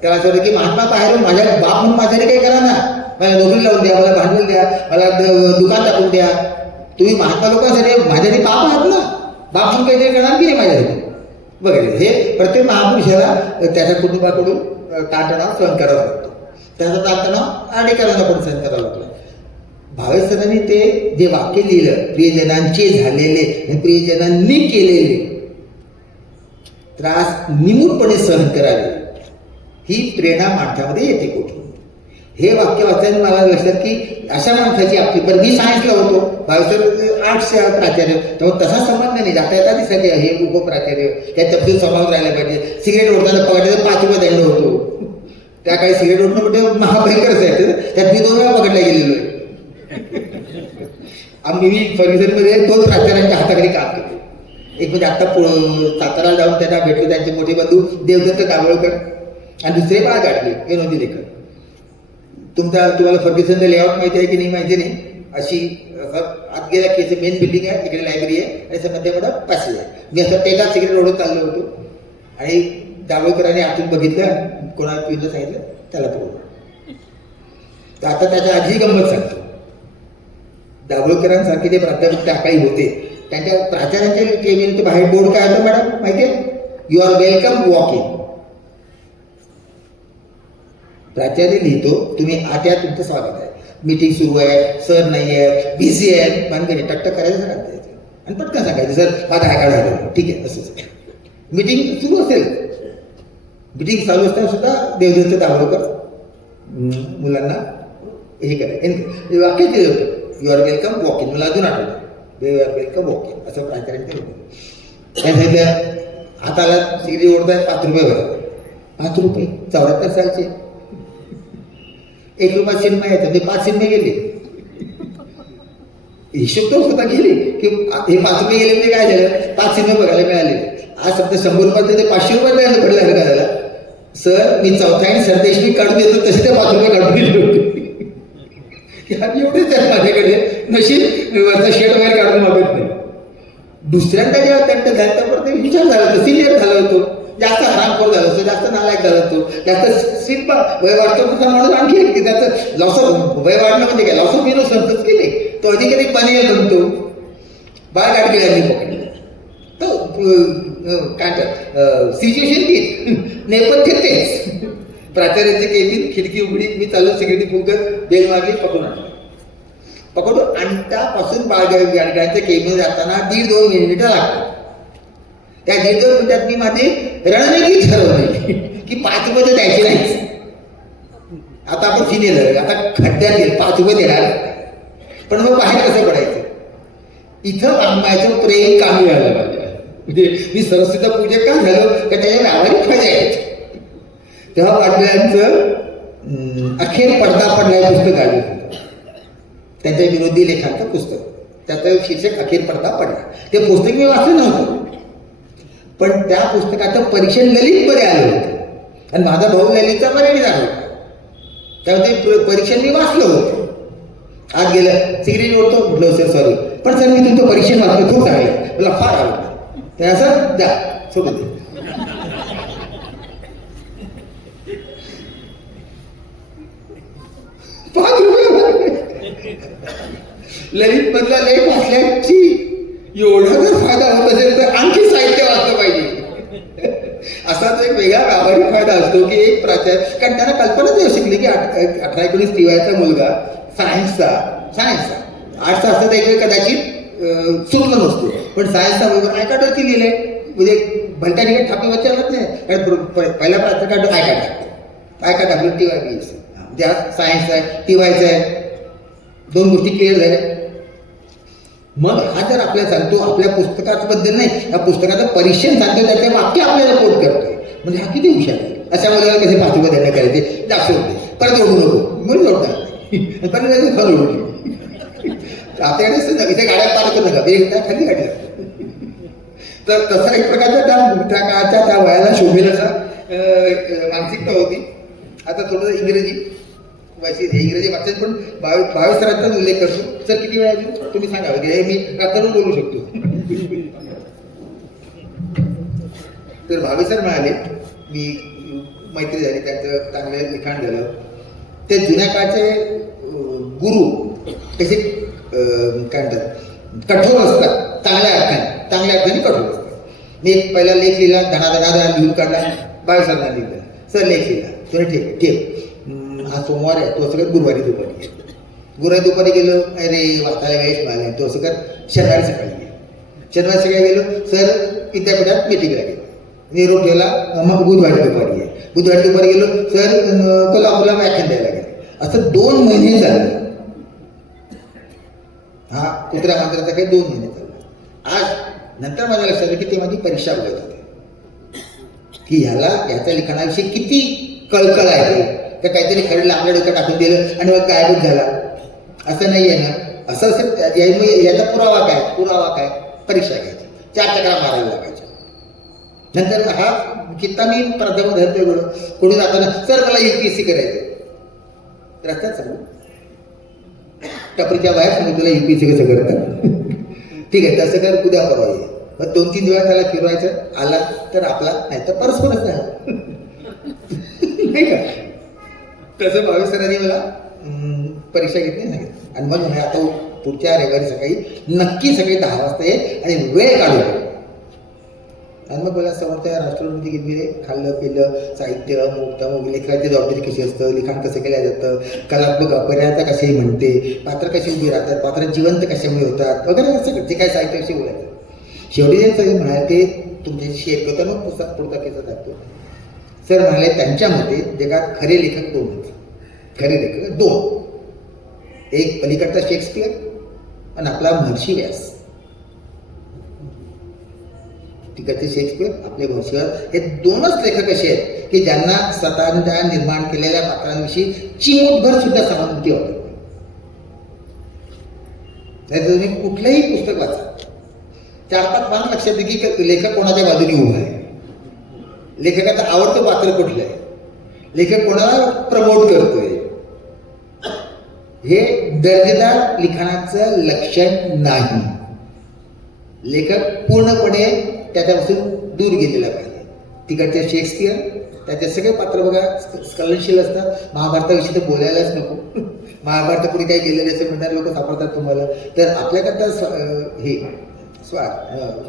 त्याला असं होतं की महात्मा बाहेरून माझ्या बाप म्हणून माझ्याकडे काही करा ना, मला नोकरी लावून द्या, मला भांडवल द्या, मला दुकान टाकून द्या. तुम्ही महात्मा लोकांसाठी माझ्यासाठी बाप आहात ना, बाप म्हणून काहीतरी करणार की नाही माझ्यासाठी वगैरे. हे प्रत्येक महापुरुषाला त्याच्या कुटुंबाकडून ताणतणाव सहन करावा लागतो. त्याचा ताणतणाव आडेकरांना पण सहन करावा लागला. भावेसरांनी ते जे वाक्य लिहिलं, प्रियजनांचे झालेले आणि प्रियजनांनी केलेले त्रास निमूटपणे सहन करावे, ही प्रेरणा माणसामध्ये येते कुठून. हे वाक्य वाचताना मला लक्षात की अशा माणसाची आपली, पण मी सायन्सला होतो, भावेसर आर्ट्सचे प्राचार्य, तेव्हा तसा संबंध नाही. जाता येता दिसायचे हे उपप्राचार्य, त्या तब्दील समाज राहिला पाहिजे. सिगरेट ओढताना पकडले तर 5 रुपये दंड होतो. त्या काही सिगरेट ओढणं कुठे महाभयंकरच आहे, त्यात मी 2 वेळा पकडला गेलेलो आहे. मी फर्ग्युसनमध्ये 2 प्राचार्यांच्या हाताखाली काम केलं. एक म्हणजे आत्ता सातारा जाऊन त्यांना भेटलो, त्यांचे मोठे बंधू देवदत्त दाभोळकर आणि दुसरे बाळ गाडगे विनोदी लेखक. तुम्हाला फर्ग्युसनचं लेआउट माहिती आहे की नाही माहिती नाही. अशी आत गेल्या की मेन बिल्डिंग आहे, इकडे लायब्ररी आहे आणि असं मध्ये पॅसेज आहे. मी असं टेकात सिगरेट ओढत चाललो होतो आणि दाभोळकरांनी आतून बघितलं, कोणाला पिऊन सांगितलं त्याला पकडलं. तर आता त्याच्या आधी गंमत सांगतो. दाभोळकरांसारखे जे प्राध्यापक त्या काही होते, त्यांच्या प्राचार्यांच्या केबिन बाहेर बोर्ड काय होतं मॅडम माहिती आहे? You are welcome walk in. प्राचार्य लिहितो, तुम्ही आत या, तुमचं स्वागत आहे. मीटिंग सुरू आहे, सर नाही आहे, बिझी आहे, मानकरी टकटक करायचं सांगायचं आणि पटकन सांगायचं सर माझा आय कार्ड झालं, ठीक आहे असंच. मीटिंग सुरू असेल, मीटिंग चालू असताना सुद्धा देवदत्त दाभोळकर मुलांना हे करायचं वाक्य दिलं होतं, you are welcome walk in. मला अजून आठवलं, you are welcome walk in असं प्राचार्यांनी होतं. काय सांगितलं, हाताला सिगरेट ओढताय, 5 रुपये भरा. 5 रुपये 74 सालचे. 1 रुपया सिनेमा यायचा, ते 5 सिनेमे गेले. हिशोब तर स्वतः गेले की हे 5 रुपये गेले म्हणजे काय झालं, 5 सिनेमे बघायला मिळाले. आज समजा 100 रुपयात ते 500 रुपये द्यायला पडलं काय झालं. सर मी चौथा आणि सरदेश मी काढून देतो, तसे ते 5 रुपये काढून दिले होते. एवढेच आहे माझ्याकडे, नशीब वरचा शेड वगैरे काढून मागत नाही. दुसऱ्यांदा जेव्हा त्यांना झालं तर विचार झाला होतो, सिनियर झाला होतो, जास्त हरामखोर झालं होतं, जास्त नालायक झालं होतो, जास्त सिंपा वय वाढतो तसा माणूस आणखी की त्याचं लॉस ऑफ वय वाढणं म्हणजे काय, लॉस ऑफ इनोसन्सच केले. तो अधिक पनीर बनतो. बाळ गाडगिळ्यांनी पकडले. तो काय सिच्युएशन तीच, नेपथ्य तेच. प्राचार्याचे केबिन, खिडकी उघडी, मी चालू सिगरेटी फुकत, बेल मारली, पकडून आणि त्यापासून बाळ गाडगिळ्यांच्या केबिन जाताना 1.5-2 मिनिटं लागतात. त्या 1.5-2 मिनिटात मी माझी रणनीती ठरवली की 5 रुपये द्यायचे नाहीच. आता आपण सिनियर झालो, आता खड्ड्यात येईल, 5 रुपये देणार, पण मग बाहेर कसं पडायचं. इथं आंब्याचं प्रेम कामी मिळालं पाहिजे. म्हणजे मी सरस्वती पूजे का झालो का त्याच्या व्यावहारिक फायदे आहेत. तेव्हा पाटलांचं अखेर पडदा पडला हे पुस्तक आलं होतं, त्यांच्या विनोदी लेखांचं पुस्तक. त्याचं शीर्षक अखेर पडदा पडला. ते पुस्तक मी वाचलं नव्हतं, पण त्या पुस्तकाचं परीक्षण ललितमध्ये आलं होतं आणि माझा भाऊ ललितचा मराठी झाला होता. त्यामुळे परीक्षण मी वाचलं होतं. आज गेलं सिगरेट ओढतो म्हटलं सर सॉरी, पण सर मी तुमचं परीक्षण वाचलं, खूप चांगलं, मला फार आवडलं. ते असं द्या सोबत. ललित मधला लेख वाचल्याची एवढा जर फायदा होत असेल तर आणखी साहित्य वाचलं पाहिजे. असाच एक वेगळा व्यावहारिक फायदा असतो की एक प्राचार्य, कारण त्यांना कल्पनाच येऊ शकली की 18-19 टीवायचा मुलगा सायन्सचा आर्ट्सचा असतं तर कदाचित सुटलं नसतो, पण सायन्सचा मुलगा आय कार्डवरती लिहिलंय, म्हणजे भलत्या ठिकाणी थापी वच्चे आलत नाही. कारण पहिला प्राचार्य कार्ड आय कार्ड टाकतो, आय कार्ड टाकलं टीवाय बीएस, ज्या सायन्स आहे टीवायचं आहे, 2 गोष्टी क्लिअर झाल्या. मग हा जर आपल्याला सांगतो आपल्या पुस्तकाबद्दल नाही, या पुस्तकाचं परीक्षण सांगतो, त्याच्या वाक्य आपल्याला कोट करतोय, म्हणजे हा किती हुशार आहे. अशा मुलाला कसे 5 रुपये देणं करायचे, जास्त होते, परत ओढू नको, म्हणून ओढतात परत त्याचं फल ओढली. आपल्याकडे इथे गाड्या पार करू नका, एकदा खाली गाडी लागते. तर तसा एक प्रकारचा त्या काळाच्या त्या वयाला शोभेल असा मानसिकता होती. आता थोडं इंग्रजी वाचन, पण 22 सरांचाच उल्लेख करतो. सर किती वेळा तुम्ही सांगा, हे मी रात्रभर बोलू शकतो. तर 22 सर म्हणाले, मी मैत्री झाली, त्यांचं चांगलं लिखाण झालं. ते जुन्या काळचे गुरु कसे काय म्हणतात, कठोर असतात, चांगल्या अर्थाने कठोर असतात. मी एक पहिला लेख लिहिला, धनाधना लिहून काढला, 22 सरांना लिहिला, सर लेख लिहिला, तुला ठीक ठेव, हा सोमवार आहे, तो सगळं गुरुवारी दुपारी गेलो, अरे वाचायला वेळेस मिळाला, तो सगळं शनिवारी सकाळी गेलो, सर विद्यापीठात मिटिंगला गेलो, निरोप ठेवला, मग बुधवारी दुपारी गेलो, सर कोल्हापूरला व्याख्यान द्यायला गेले. असं 2 महिने झाले. हा कुत्र्या मांजराचा काही 2 महिने चालला. आज नंतर माझ्या लक्षात आलं की ते माझी परीक्षा बघत होते की ह्याच्या लिखाणाविषयी किती कळकळ आहे तर काहीतरी खरडलं आपल्या डोक्यात टाकून दिलं आणि मग गायबच झाला, असं नाही आहे ना. असं असेल याचा पुरावा काय परीक्षा घ्यायची, 4 चकरा मारायला लागायच्या. नंतर हा कित्ता मी प्राध्यापक धरतोय कोणी जाताना, सर मला UPSC करायचं, रस्त्यात सांगू टपरीच्या बाहेर सांगू तुला UPSC कसं करतात. ठीक आहे तसं कर, उद्या परवा ये. मग 2-3 दिवस त्याला फिरवायचं, आला तर आपला, नाही तर परस्परच नाही का. तसं भावेश सरांनी मला परीक्षा घेतली नाही. आणि मग म्हणे आता पुढच्या रविवारी सकाळी नक्की सकाळी 10 वाजता ये आणि वेळ काढू. आणि मग मला समोरच्या राष्ट्रपती घेतली रे, खाल्लं पिल्लं साहित्य मुक्ता मग लेखनाची जबाबदारी कशी असतं, लिखाण कसं केलं जातं, कलात्मक अपरिहार्यता कशी म्हणते, पात्र कशी उभी राहतात, पात्र जिवंत कशामुळे होतात वगैरे, असं जे काय साहित्य कशी बोलायचं. शेवटी जे सगळे म्हणाले ते तुमच्याशी शेअर करतो, मग पुढचा केसा दाखतो. सर म्हणाले त्यांच्या मते जगात खरे लेखक 2 आहेत. खरे लेखक 2, एक पलीकडचा शेक्सपियर आणि आपला महर्षी व्यास. तिकडचे शेक्सपियर, आपले महर्षी व्यास हे 2च लेखक असे आहेत की ज्यांना स्वतःच्या निर्माण केलेल्या पात्रांविषयी चिमूटभर सुद्धा सहानुभूती वाटत नाही. तुम्ही कुठलंही पुस्तक वाचा, 4-5 पान लक्षात येईल की लेखक कोणाच्या बाजूने उभा आहे, लेखकाचं आवडतं पात्र कुठलं आहे, लेखक कोणाला प्रमोट करतोय. हे दर्जेदार लिखाणाचं लक्षण नाही. लेखक पूर्णपणे त्याच्यापासून दूर गेलेला पाहिजे. तिकडचे शेक्सपियर, त्याचे सगळे पात्र बघा स्कलनशील असतात. महाभारताविषयी तर बोलायलाच नको. महाभारतापुढे काही गेलेले असे म्हणणारे लोक सापडतात तुम्हाला. तर आपल्याकरता हे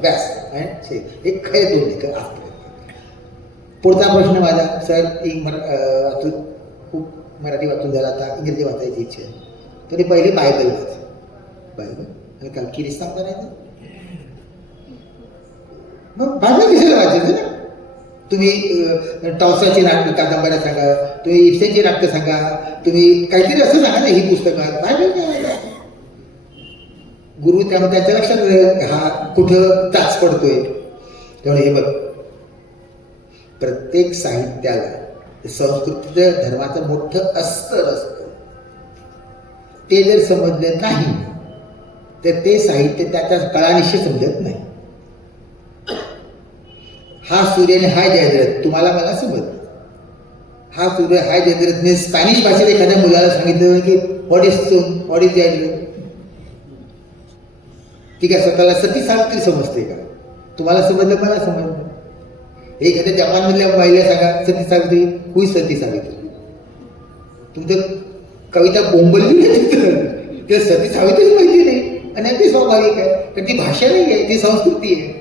व्यास आणि हे खरे 2 लेखक असतात. पुढचा प्रश्न माझा, सर वाचून खूप मराठी वाचून झाला, आता इंग्रजी वाचायची इच्छा आहे. तर पहिले बायबल वाच, बायबल आणि काल किरिस्ता करायचं. मग बायबल कशाला वाचायचं ना. तुम्ही टॉसाची नाटकं कादंबऱ्या सांगा, तुम्ही इब्सेनची नाटकं सांगा, तुम्ही काहीतरी असं सांगा ना ही पुस्तकं. बायबल काय गुरु त्यामुळे त्याच्या लक्षात हा कुठं टाच पडतोय. त्यामुळे हे बघ, प्रत्येक साहित्याला संस्कृतीचं धर्माचं मोठं अस्तर असतं. ते जर समजलं नाही तर ते साहित्य त्याच्या काळानिशी समजत नाही. हा सूर्याने हाय जयद्रथ तुम्हाला मला समजलं. हा सूर्य हाय जयद्रथने स्पॅनिश भाषेत एखाद्या मुलाला सांगितलं की what is sun, what is Jayadratha. ठीक आहे, स्वतःला सती सावित्री समजते का? तुम्हाला समजलं, मला समजलं. एखाद्या जपानमधल्या महिला सांगा सती सावित्री, हुई सती सावित्री. तुमचं कविता बोंबलली नाही तर सती सावित्रीच माहिती नाही. आणि अगदी स्वाभाविक आहे, कारण ती भाषा नाही आहे, ती संस्कृती आहे.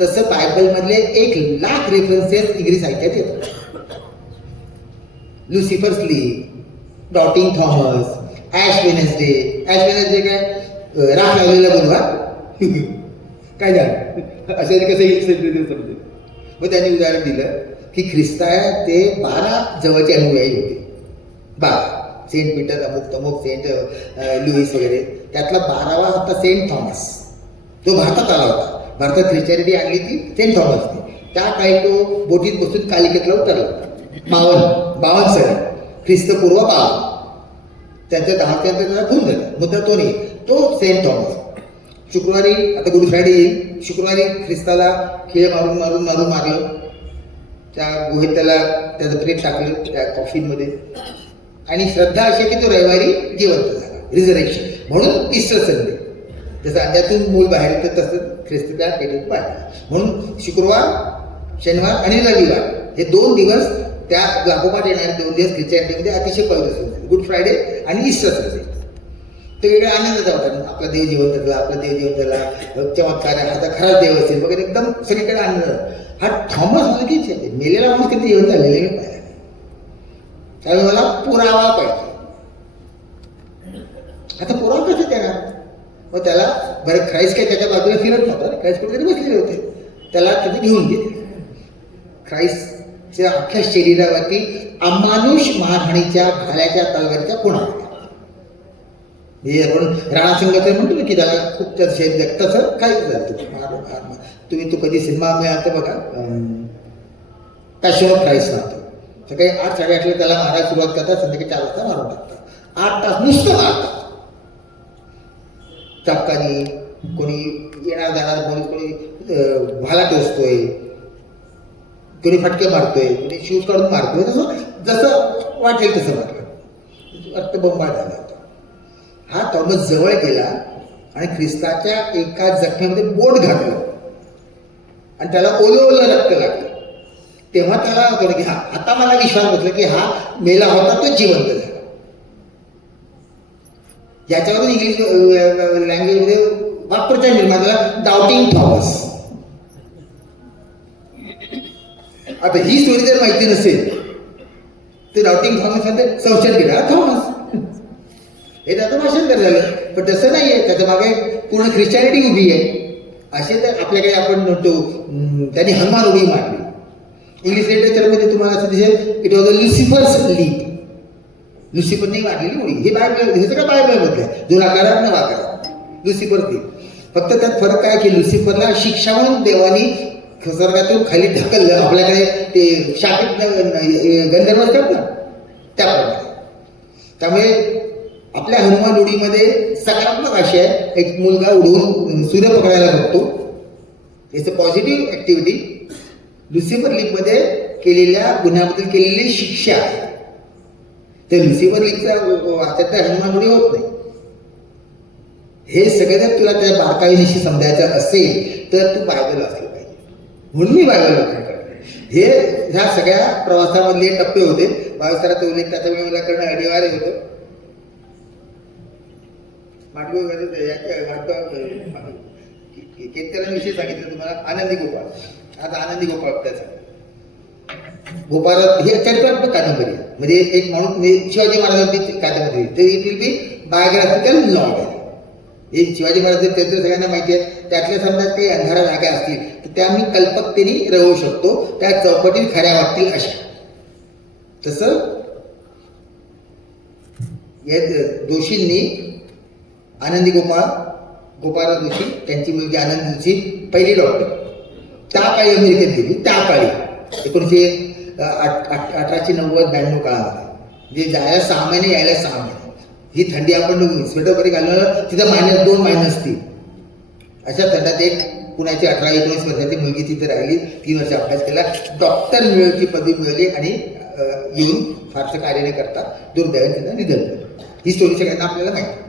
तसं बायबलमधले 1,00,000 रेफरन्सेस इंग्रजी साहित्यात येतात. Lucifer's league, doubting Thomas, Ash Wednesday. Ash Wednesday काय राख लावलेला बुधवार काय झालं असं कसं येईल समजेल. मग त्यांनी उदाहरण दिलं की ख्रिस्ता ते 12 जवळचे अनुयायी होते. 12 सेंट पीटर, अमुक तमुक, सेंट लुईस वगैरे. त्यातला 12वा होता सेंट थॉमस. तो भारतात आला होता. भारतात ख्रिश्चॅनिटी आणली ती सेंट थॉमसने. त्या काळी तो बोटीत बसून कालिकेतला उतरला होता. 52 सरी ख्रिस्तपूर्व 52. त्यांच्या 10 त्याला खून झाला. मुद्दा तो नाही, तो सेंट थॉमस. शुक्रवारी आता गुड फ्रायडे येईल. शुक्रवारी ख्रिस्ताला खिळे मारून मारून मारून मारलं. त्या गुहेत त्याला त्याचं प्रेत टाकलं त्या कॉफीनमध्ये. आणि श्रद्धा अशी की तो रविवारी जिवंत झाला, रिझरेक्शन. म्हणून ईस्टर संडे. जसं अंड्यातून मूल बाहेर येतं तसं ख्रिस्त त्या पेटीत बाहेर. म्हणून शुक्रवार, शनिवार आणि रविवार हे 2 दिवस त्या लागोपाठ येणारे 2 दिवस ख्रिश्चॅनिटीमध्ये अतिशय पवित्र असतात. गुड फ्रायडे आणि ईस्टर संडे. ते वेगळ्या आनंदाचा होता. आपला देव जिवंत झाला, आपला देव जिवंत झाला, चमत्कार आहे, आता खराच देव असेल वगैरे, एकदम सगळीकडे आनंद. हा थॉमस म्हणजे की मेलेला माणूस कधी जिवंत झालेले मी पाहिला. त्यामुळे मला पुरावा पाहिजे. आता पुरावा कसा देणार? मग त्याला बरं ख्राईस्ट काय त्याच्या बाजूला फिरत नव्हता, ख्राईस्ट कुठेतरी बसलेले होते. त्याला तिथे घेऊन गेले. ख्राईस्टच्या अख्ख्या शरीरावरती अमानुष मारहाणीच्या भाल्याच्या तलवारीच्या खुणा होत्या. हे आपण राणासंघाचं म्हणतो ना की त्याला खूप त्याचं शरीर तसं काहीच झालं. तुम्ही तो कधी सिनेमा मिळाला बघा, पॅशन ऑफ ख्राईस्ट नातं. सकाळी 8-8:30ला त्याला मारायला सुरुवात करतात, संध्याकाळी 4 वाजता मारून टाकतात. 8 तास नुसतं मारतात. चापकानी, कोणी येणार जाणार, कोणी भाला टोचतोय, कोणी फटके मारतोय, कोणी शूज काढून मारतोय, जसं वाटेल तसं मारलं. रक्तबंबाळ झाला होता. हा थॉमस जवळ गेला आणि ख्रिस्ताच्या एका जखमेमध्ये बोट घातलं आणि त्याला ओलं रक्त लागलं. तेव्हा त्याला होतं की हा, आता मला विश्वास बसला की हा मेला होता तो जिवंत झाला. याच्यावरून इंग्लिश लँग्वेजमध्ये वाक्प्रचार निर्माण झाला, डाउटिंग थॉमस. आता ही स्टोरी जर माहिती नसेल तर डाउटिंग थॉमस मध्ये संशय केला थॉमस, हे त्याचं भाषण झालं. पण तसं नाहीये, त्याच्या मागे पूर्ण ख्रिश्चॅनिटी उभी आहे. असे तर आपल्याकडे आपण म्हणतो त्यांनी हनुमान उडी मारली. इंग्लिश लिटरेचरमध्ये तुम्हाला असं दिसेल, इट वॉज अ लुसिफर्स लीप. लुसिफरने मारलेली उडी. हे बायबल, हे सगळं बायबलमध्ये आहे, जुना काळात नवा काळात. Lucifer leap. फक्त त्यात फरक काय की लुसिफरला शिक्षा म्हणून देवानी स्वर्गातून खाली ढकललं. आपल्याकडे ते शापित गंधर्व असतात ना, त्याप्रमाणे. त्यामुळे आपल्या हनुमान उडीमध्ये सकारात्मक अशी आहे, एक मुलगा उडवून सूर्य पकडायला बघतो, it's a positive activity. Lucifer लीगमध्ये केलेल्या गुन्ह्याबद्दल केलेली शिक्षा आहे. ते लुसिफर लीगचा वाचता हनुमान उडी होत नाही. हे सगळं जर तुला त्या बारकाईनिशी समजायचं असेल तर तू बायबल वाचलं पाहिजे. म्हणून मी बायबल वाचलं. हे ह्या सगळ्या प्रवासामधले टप्पे होते. बाबासाहेबांचा उल्लेख त्याच्या वेळी मला करणं अनिवार्य होतं. केतकरांविषयी सांगितलं तुम्हाला. आनंदी गोपाळ, आता आनंदी गोपाळ त्याचा गोपाळ ही चरित्रात्मक कादंबरी आहे. म्हणजे एक माणूस शिवाजी महाराजांची कादंबरी, तर it will be biographical novel. हे शिवाजी महाराजांचं चरित्र सगळ्यांना माहिती आहे. त्यातल्या समजा काही अंधारा जागा असतील तर त्या मी कल्पकतेने रवू शकतो, त्या चौकटीत खऱ्या वाटतील अशा. तसं या दोषींनी आनंदी गोपाळराव जोशी, त्यांची मुलगी आनंदी जोशी पहिली डॉक्टर, त्या काळी अमेरिकेत गेली. त्या काळी 1890-92 काळामध्ये, म्हणजे जायला 6 महिने यायला 6 महिने. ही थंडी आपण स्वेटर वगैरे घालणं, तिथं -2 -3 अशा थंडात एक पुण्याची 18-19 वर्षाची मुलगी तिथे राहिली. 3 वर्ष अभ्यास केला, डॉक्टर मिळवची पदवी मिळवली आणि येऊन फारसं कार्य न करता दुर्दैवाने त्यांना निधन झालं. ही स्टोरी सगळ्यांना आपल्याला माहिती.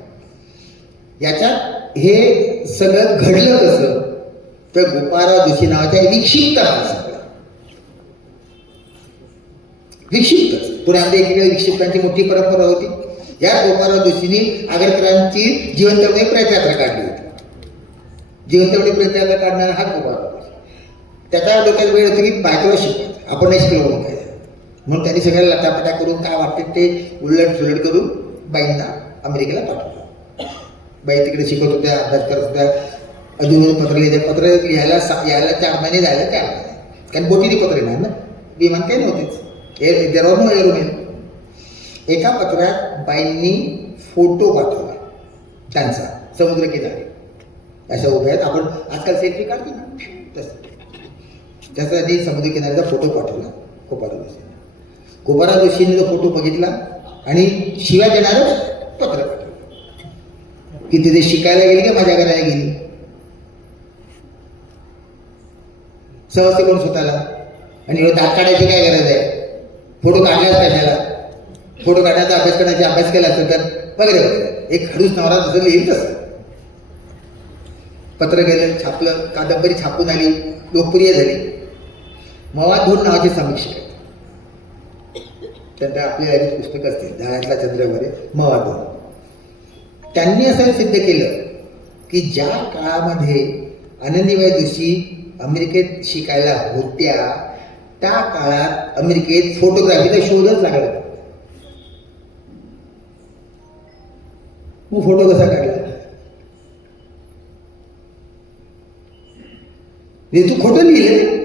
याच्यात हे सगळं घडलं कसं तर गोपाळराव जोशी नावाच्या विक्षिप्त विक्षिप्त पुण्यामध्ये एकीकडे विक्षिप्तांची मोठी परंपरा होती. या गोपाळराव जोशींनी आगरकरांची जिवंतपणे प्रयत्नात्रा काढली होती. जिवंतपणे प्रयत्नात्रा काढणारा हा गोपाळराव जोशी. त्याच्या डोक्यात वेळ होती की बायकोला शिकवायचं, आपण नाही शिकलो म्हणून काय. म्हणून त्यांनी सगळ्या लटापटा करून काय वाटते ते उलट सुलट करून बाईंना अमेरिकेला पाठवलं. बाई तिकडे शिकत होत्या, अभ्यास करत होत्या, अजून पत्र यायला 4 महिने जायला 4 महिने, कारण बोटीने पत्र येणार ना, विमान काही नव्हतेच, नो एरोप्लेन. एका पत्रात बाईंनी फोटो पाठवला त्यांचा समुद्रकिनारी अशा उभ्या आहेत. आपण आजकाल सेल्फी काढतो ना तसं, त्यासाठी समुद्रकिनाऱ्याचा फोटो पाठवला गोपाळराव जोशींनी. गोपाळराव जोशींनी तो फोटो बघितला आणि शिवाय देणारं पत्र पाठवलं की तिथे शिकायला गेली की माझ्या घराला गेली. समजते कोण स्वतःला. आणि दात काढायची काय गरज आहे, फोटो काढल्याच कशाला. फोटो काढण्याचा अभ्यास करण्याचा अभ्यास केला असेल तर वगैरे वगैरे. एक खडूस नवरा जसं लिहित असं पत्र गेलं, छापलं, कादंबरी छापून आली, लोकप्रिय झाली. मवाधून नावाचे समीक्षक आहेत, त्यांना आपल्या पुस्तक असतील, जाळ्यातला चंद्र वगैरे, मवाधून. त्यांनी असं सिद्ध केलं की ज्या काळामध्ये आनंदीबाई जोशी अमेरिकेत शिकायला होत्या त्या काळात अमेरिकेत फोटोग्राफीचा शोधच लागला. मग फोटो कसा काढला. तू खोटं लिहिलं,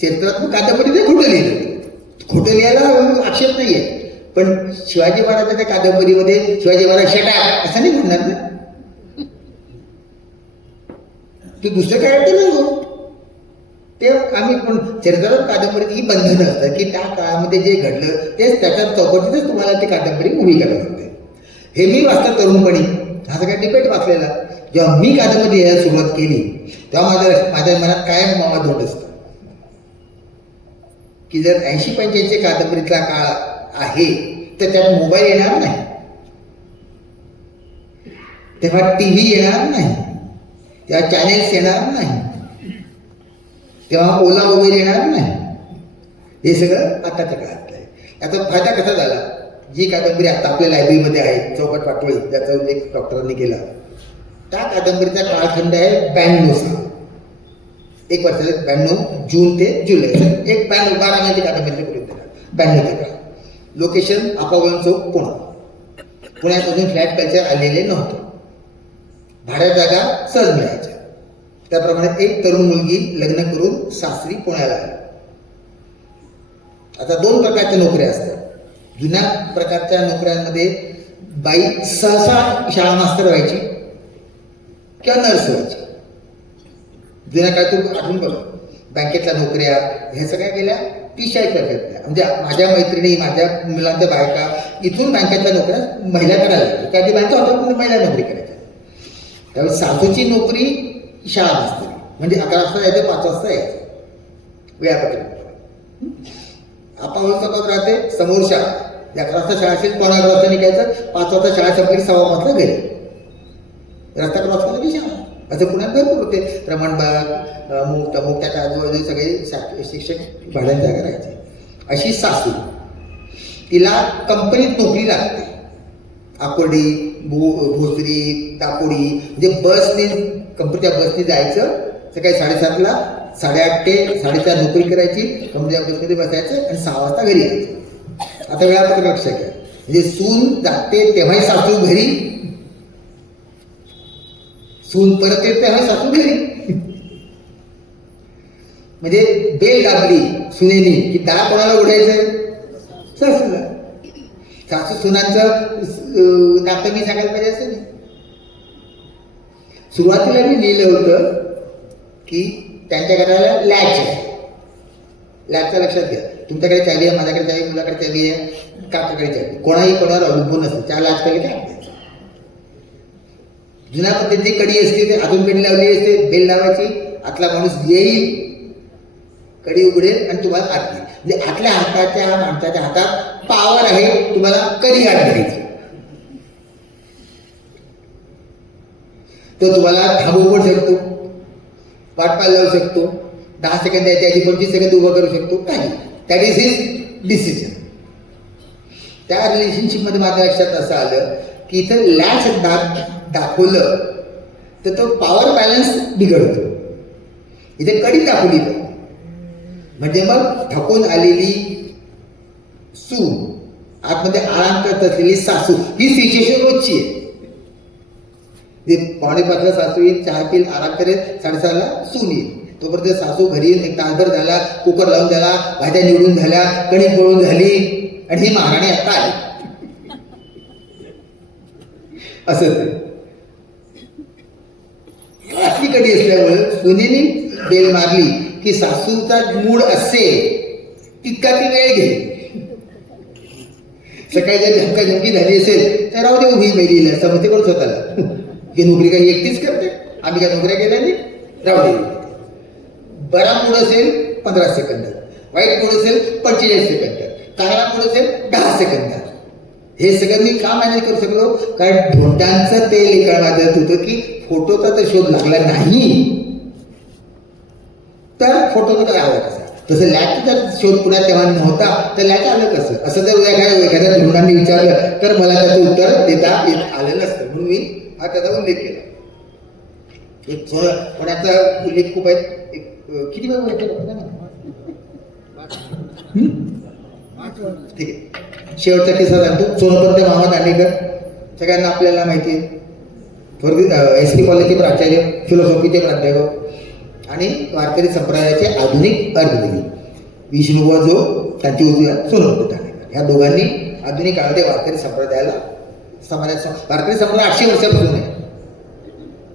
चरित्रात्मक कादंबरीने खोटं लिहिलं. खोटं लिहायला आक्षेप नाहीये, पण शिवाजी महाराजांच्या कादंबरीमध्ये शिवाजी महाराज शटाक असं नाही म्हणणार ना. तू दुसरं कॅरेक्टर नाही. ते आम्ही पण चरित्रात्मक कादंबरीत ही बंधनं असतात की त्या काळामध्ये जे घडलं तेच त्याच्या चौकटीतच तुम्हाला ती कादंबरी उभी करावी लागते. हे मी वाचतो तरुणपणी, हा सगळा डिबेट वाचलेला. जेव्हा मी कादंबरी लिहायला सुरुवात केली तेव्हा माझ्या मनात कायम धोट असतं की जर 80-85 कादंबरीतला काळ आहे तर त्यात मोबाईल येणार नाही, तेव्हा TV येणार नाही, तेव्हा चॅनेल्स येणार नाही, तेव्हा ओला उबेर येणार नाही. हे सगळं आताच्या काळातलं आहे. याचा फायदा कसा झाला, जी कादंबरी आता आपल्या लायब्ररीमध्ये आहे चौकट पाटोळी, ज्याचा उल्लेख डॉक्टरांनी केला, त्या कादंबरीचा काळखंड आहे 92 एक वर्षाचे 92 जून ते जुलै, एक 12 महिन्याची कादंबरी करून देणार 92 काळ. लोकेशन आपावलन चौक पुणे. पुण्यात अजून फ्लॅट कल्चर आलेले नव्हतं, भाड्या जागा सहज मिळायच्या. त्याप्रमाणे एक तरुण मुलगी लग्न करून सासरी पुण्याला आली. आता 2 प्रकारच्या नोकऱ्या असतात. जुन्या प्रकारच्या नोकऱ्यांमध्ये बाई सहसा शाळा मास्तर व्हायची किंवा नर्स व्हायची. जुन्या काळात तू आठवून बघ, बँकेतल्या नोकऱ्या ह्या सगळ्या गेल्या 30-40 वर्षातल्या. म्हणजे माझ्या मैत्रिणी, माझ्या मुलांच्या बायका इथून बँकेतल्या नोकऱ्या महिला करायला लागल्या. त्या आधी बायका होत्या पण महिला नोकरी करायच्या. त्यावेळी सासूची नोकरी शाळा मास्तर, म्हणजे 11 वाजता यायचं 5 वाजता यायचं वेळापत्रक. आपावलं चौकात राहते, समोर शाळा. 11 वाजता शाळा असेल 11 वाजता निघायचं, 5 वाजता शाळा संपली, 6:15 घरी. रस्ता क्रॉस केला की शाळा. असं पुण्यात भरपूर होते. रमणबाग, मुक्त्याच्या आजूबाजू सगळे शिक्षक भाड्यात जागा राहायचे. अशी सासू, तिला कंपनीत नोकरी लागते. आकोर्डी, भोसरी, दापोडी, म्हणजे बसने, कंपनीच्या बसने जायचं. सकाळी 7:30ला 8:30 ते 4:30 नोकरी करायची, कंपनीच्या बसमध्ये बसायचं आणि 6 वाजता घरी यायचं. आता वेळापत्रक लक्षात घ्या. म्हणजे सून जाते तेव्हाही सासू घरी, सून परत येते तेव्हा सासू घरी. म्हणजे बेल दाबली सुनेनी की दार कोणाला उघडायचंय? सासूला. सासू सुनांचं नातं मी सांगायला पाहिजे असं नाही. सुरुवातीला मी लिहिलं होतं की त्यांच्या घराला लॅच आहे. लॅचचं लक्षात घ्या. तुमच्याकडे चावी आहे, माझ्याकडे चावी, मुलाकडे चावी आहे, काकाकडे चावी, कोणाही कोणावर अवलंबून नसतं. त्या लॅच पाहिजे काय. जुन्या पद्धतीची कडी असते, ते आतून कडी लावली असते, बेल लावायची, आतला माणूस येईल, कडी उघडेल आणि तुम्हाला आत घेईल. म्हणजे आतल्या हाताच्या माणसाच्या हातात पावर आहे, तुम्हाला कधी आत घ्यायची. तो तुम्हाला थांबवू पण शकतो, वाट पाहायला लावू शकतो, 10 सेकंद द्यायच्या आधी 25 सेकंद उभं करू शकतो, काही. That is his decision. त्या रिलेशनशिपमध्ये माझ्या लक्षात असं आलं की इथं लॅच दाखवलं तर तो पॉवर बॅलन्स बिघडतो. इथे कडी दाखवली म्हणजे मग थकून आलेली सून, आतमध्ये आराम करत असलेली सासू, ही सिच्युएशन रोजची आहे. 5:45ला सासू येईल, चहा पिल, आराम करेल, 6:30ला सून येईल. तोपर्यंत सासू घरी येईल, 1 तासभर झाला, कुकर लावून झाला, भाज्या निवडून झाल्या, कणिक वळून झाली आणि ही महाराणी आता आली. असं असली कडी असल्यामुळे सुनेने बेल मारली की सासूचा मूड असेल तितका ती वेळ घेईल. सकाळी जर झमकाझमकी झाली असेल तर राहू दे उभी मेलीला, समजते कोण स्वतःला की नोकरी काही एकटीच करते, आम्ही काय नोकऱ्या केल्या नाही, राहू दे. बरा मूड असेल 15 सेकंदात, वाईट मूड असेल 45 सेकंदात, चांगला मूड असेल 10 सेकंदात. हे सगळं मी का मॅनेज करू शकलो? कारण धोंडांचं तेल एका माझ्यात होतं की फोटोचा तर शोध लागला नाही तर फोटोचा काय आला कसा. तसं लॅच जर शोध पुण्यात तेव्हा नव्हता तर लॅच आलं कसं, असं जर एखाद्या धोंडांनी विचारलं तर मला त्याचं उत्तर देता येत आलं नसतं. म्हणून मी हा त्याचा उल्लेख केला. एक पुण्याचा उल्लेख खूप आहे. किती वेळ ठीक आहे. शेवटचा किस्सा सांगतो. सोनोपंत मामा दांडेकर सगळ्यांना आपल्याला माहिती आहे. एस.टी. कॉलेजचे प्राचार्य, फिलॉसॉफीचे प्राध्यापक आणि वारकरी संप्रदायाचे आधुनिक अर्धदेवी विष्णुबुवा जो त्यांची उजवी सोनोपंत दांडेकर. ह्या दोघांनी आधुनिक काळामध्ये वारकरी संप्रदायाला समाजात, वारकरी संप्रदाय 800 वर्षापासून आहे.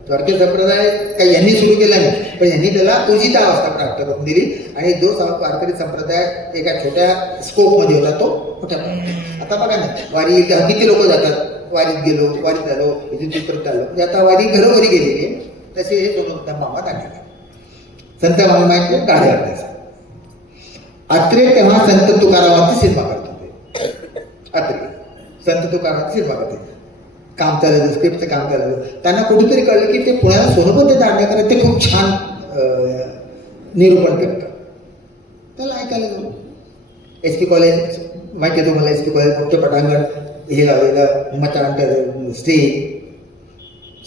द्वारके संप्रदाय काही यांनी सुरू केला नाही, पण यांनी त्याला उजिता अवस्था प्राप्त करून दिली आणि जो वारकरी संप्रदाय एका छोट्या स्कोपमध्ये होता तो मोठ्या प्रमाणात. आता बघा ना, वारी किती लोक जातात, वारीत गेलो, वारीत आलो, इथून चित्रत आलो, म्हणजे आता वारी घरोघरी गेलेली आहे. तसे हे सोनोत्तम मामा दांडेकर संत मामाचे गाडे अभ्यास. अत्रे तेव्हा संत तुकारामांची सिनेमा करत होते. अत्रे संत तुकारामांची सिनेमा करत होते. काम चाललं, स्क्रिप्टचं काम चाललं. त्यांना कुठेतरी कळलं की ते पुण्याला सोनोपंत दांडेकर ते खूप छान निरूपण करतात. त्याला ऐकायला गेलो. एस पी कॉलेज माहिती आहे तुम्हाला, एस पी कॉलेज मोठं पटांगण हे लावलेलं, मचांतर स्टेज,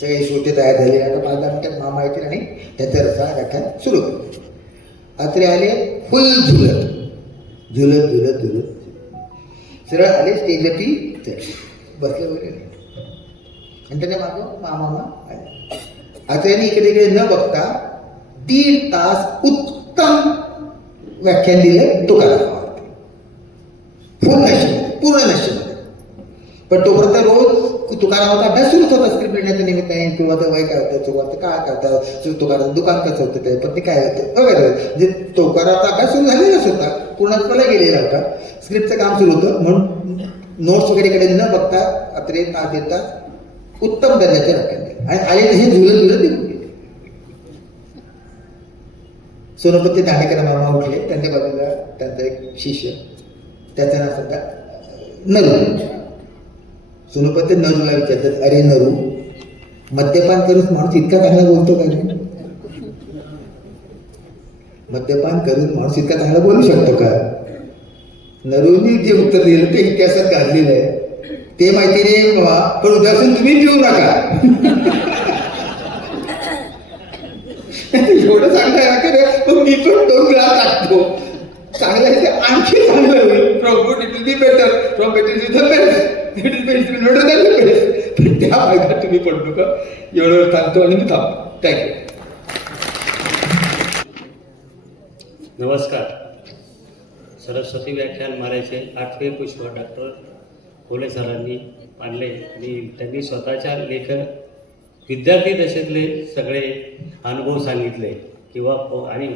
सगळे श्रोते तयार झाले. आता 5-10 मिनिटात मामा येतील आणि त्यांचं रसा व्याख्यान सुरू केलं. अत्रे आले फुल झुलत झुलत झुलत झुलत सरळ आले स्टेजवरती बसले वगैरे आणि त्याच्या मागं मामा आले. अत्रेने इकडे इकडे न बघता 1.5 तास उत्तम व्याख्यान दिलं तुकारामावरती, फुल नशेमध्ये, पूर्ण नशेमध्ये. पण तोपर्यंत रोज तुकारामाचा अभ्यास सुरूच होता. स्क्रिप्ट लिहिण्याच्या निमित्ताने सुरुवात वय काय होतं, सुरुवात काय करतात, तुकाराम दुकान कसं होतं, ते पण ते काय होतं वगैरे. म्हणजे तुकारामाचा अभ्यास सुरू झालेलाच होता, पूर्णत्वाला गेलेला होता. स्क्रिप्टचं काम सुरू होतं म्हणून नोट्स वगैरेकडे न बघता अत्रे तास देतात उत्तम दर्जाचे व्याख्यान दिले आणि आले तसे झुलत झुलत निघून गेले. सोनोपंत दांडेकर मामा उठले. त्यांच्या बाजूला त्यांचा एक शिष्य, त्याचं नाव सुद्धा नरू. सोनोपंत नरूला विचारतात, अरे नरू, मद्यपान करून माणूस इतका चांगला बोलतो का रे? मद्यपान करून माणूस इतका चांगला बोलू शकतो का? नरूनी जे उत्तर दिलं ते इतिहासात गाजलेलं आहे. ते माहिती नाही बाबा, पण उद्यापासून तुम्ही पिऊ नका. एवढं चांगलं आहे की मी पण 2 ग्लास टाकतो. चांगलं आहे ते आणखी चांगलं होईल. From good it will be better, from better is the best, it is best not the best. पण त्या मार्गात तुम्ही पडू नका. एवढं सांगतो आणि मी थांबतो. थँक्यू. नमस्कार. सरस्वती व्याख्यानमालेचे 8वे पुष्प डॉक्टर कोले सरांनी मांडले आणि त्यांनी स्वतःच्या लेखन विद्यार्थी दशेतले सगळे अनुभव सांगितले किंवा आणि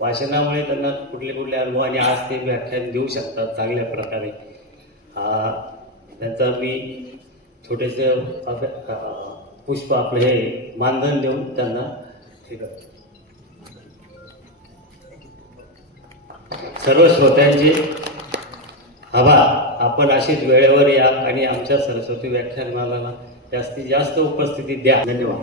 वाचनामुळे त्यांना कुठले कुठले अनुभव आणि आज ते व्याख्यान देऊ शकतात चांगल्या प्रकारे. त्यांचा मी छोटेसे पुष्प आपले हे मानधन देऊन त्यांना हे करतो. सर्व श्रोत्यांचे आभार. आपण अशीच वेळेवर या आणि आमच्या सरस्वती व्याख्यानमालाला जास्तीत जास्त उपस्थिती द्या. धन्यवाद.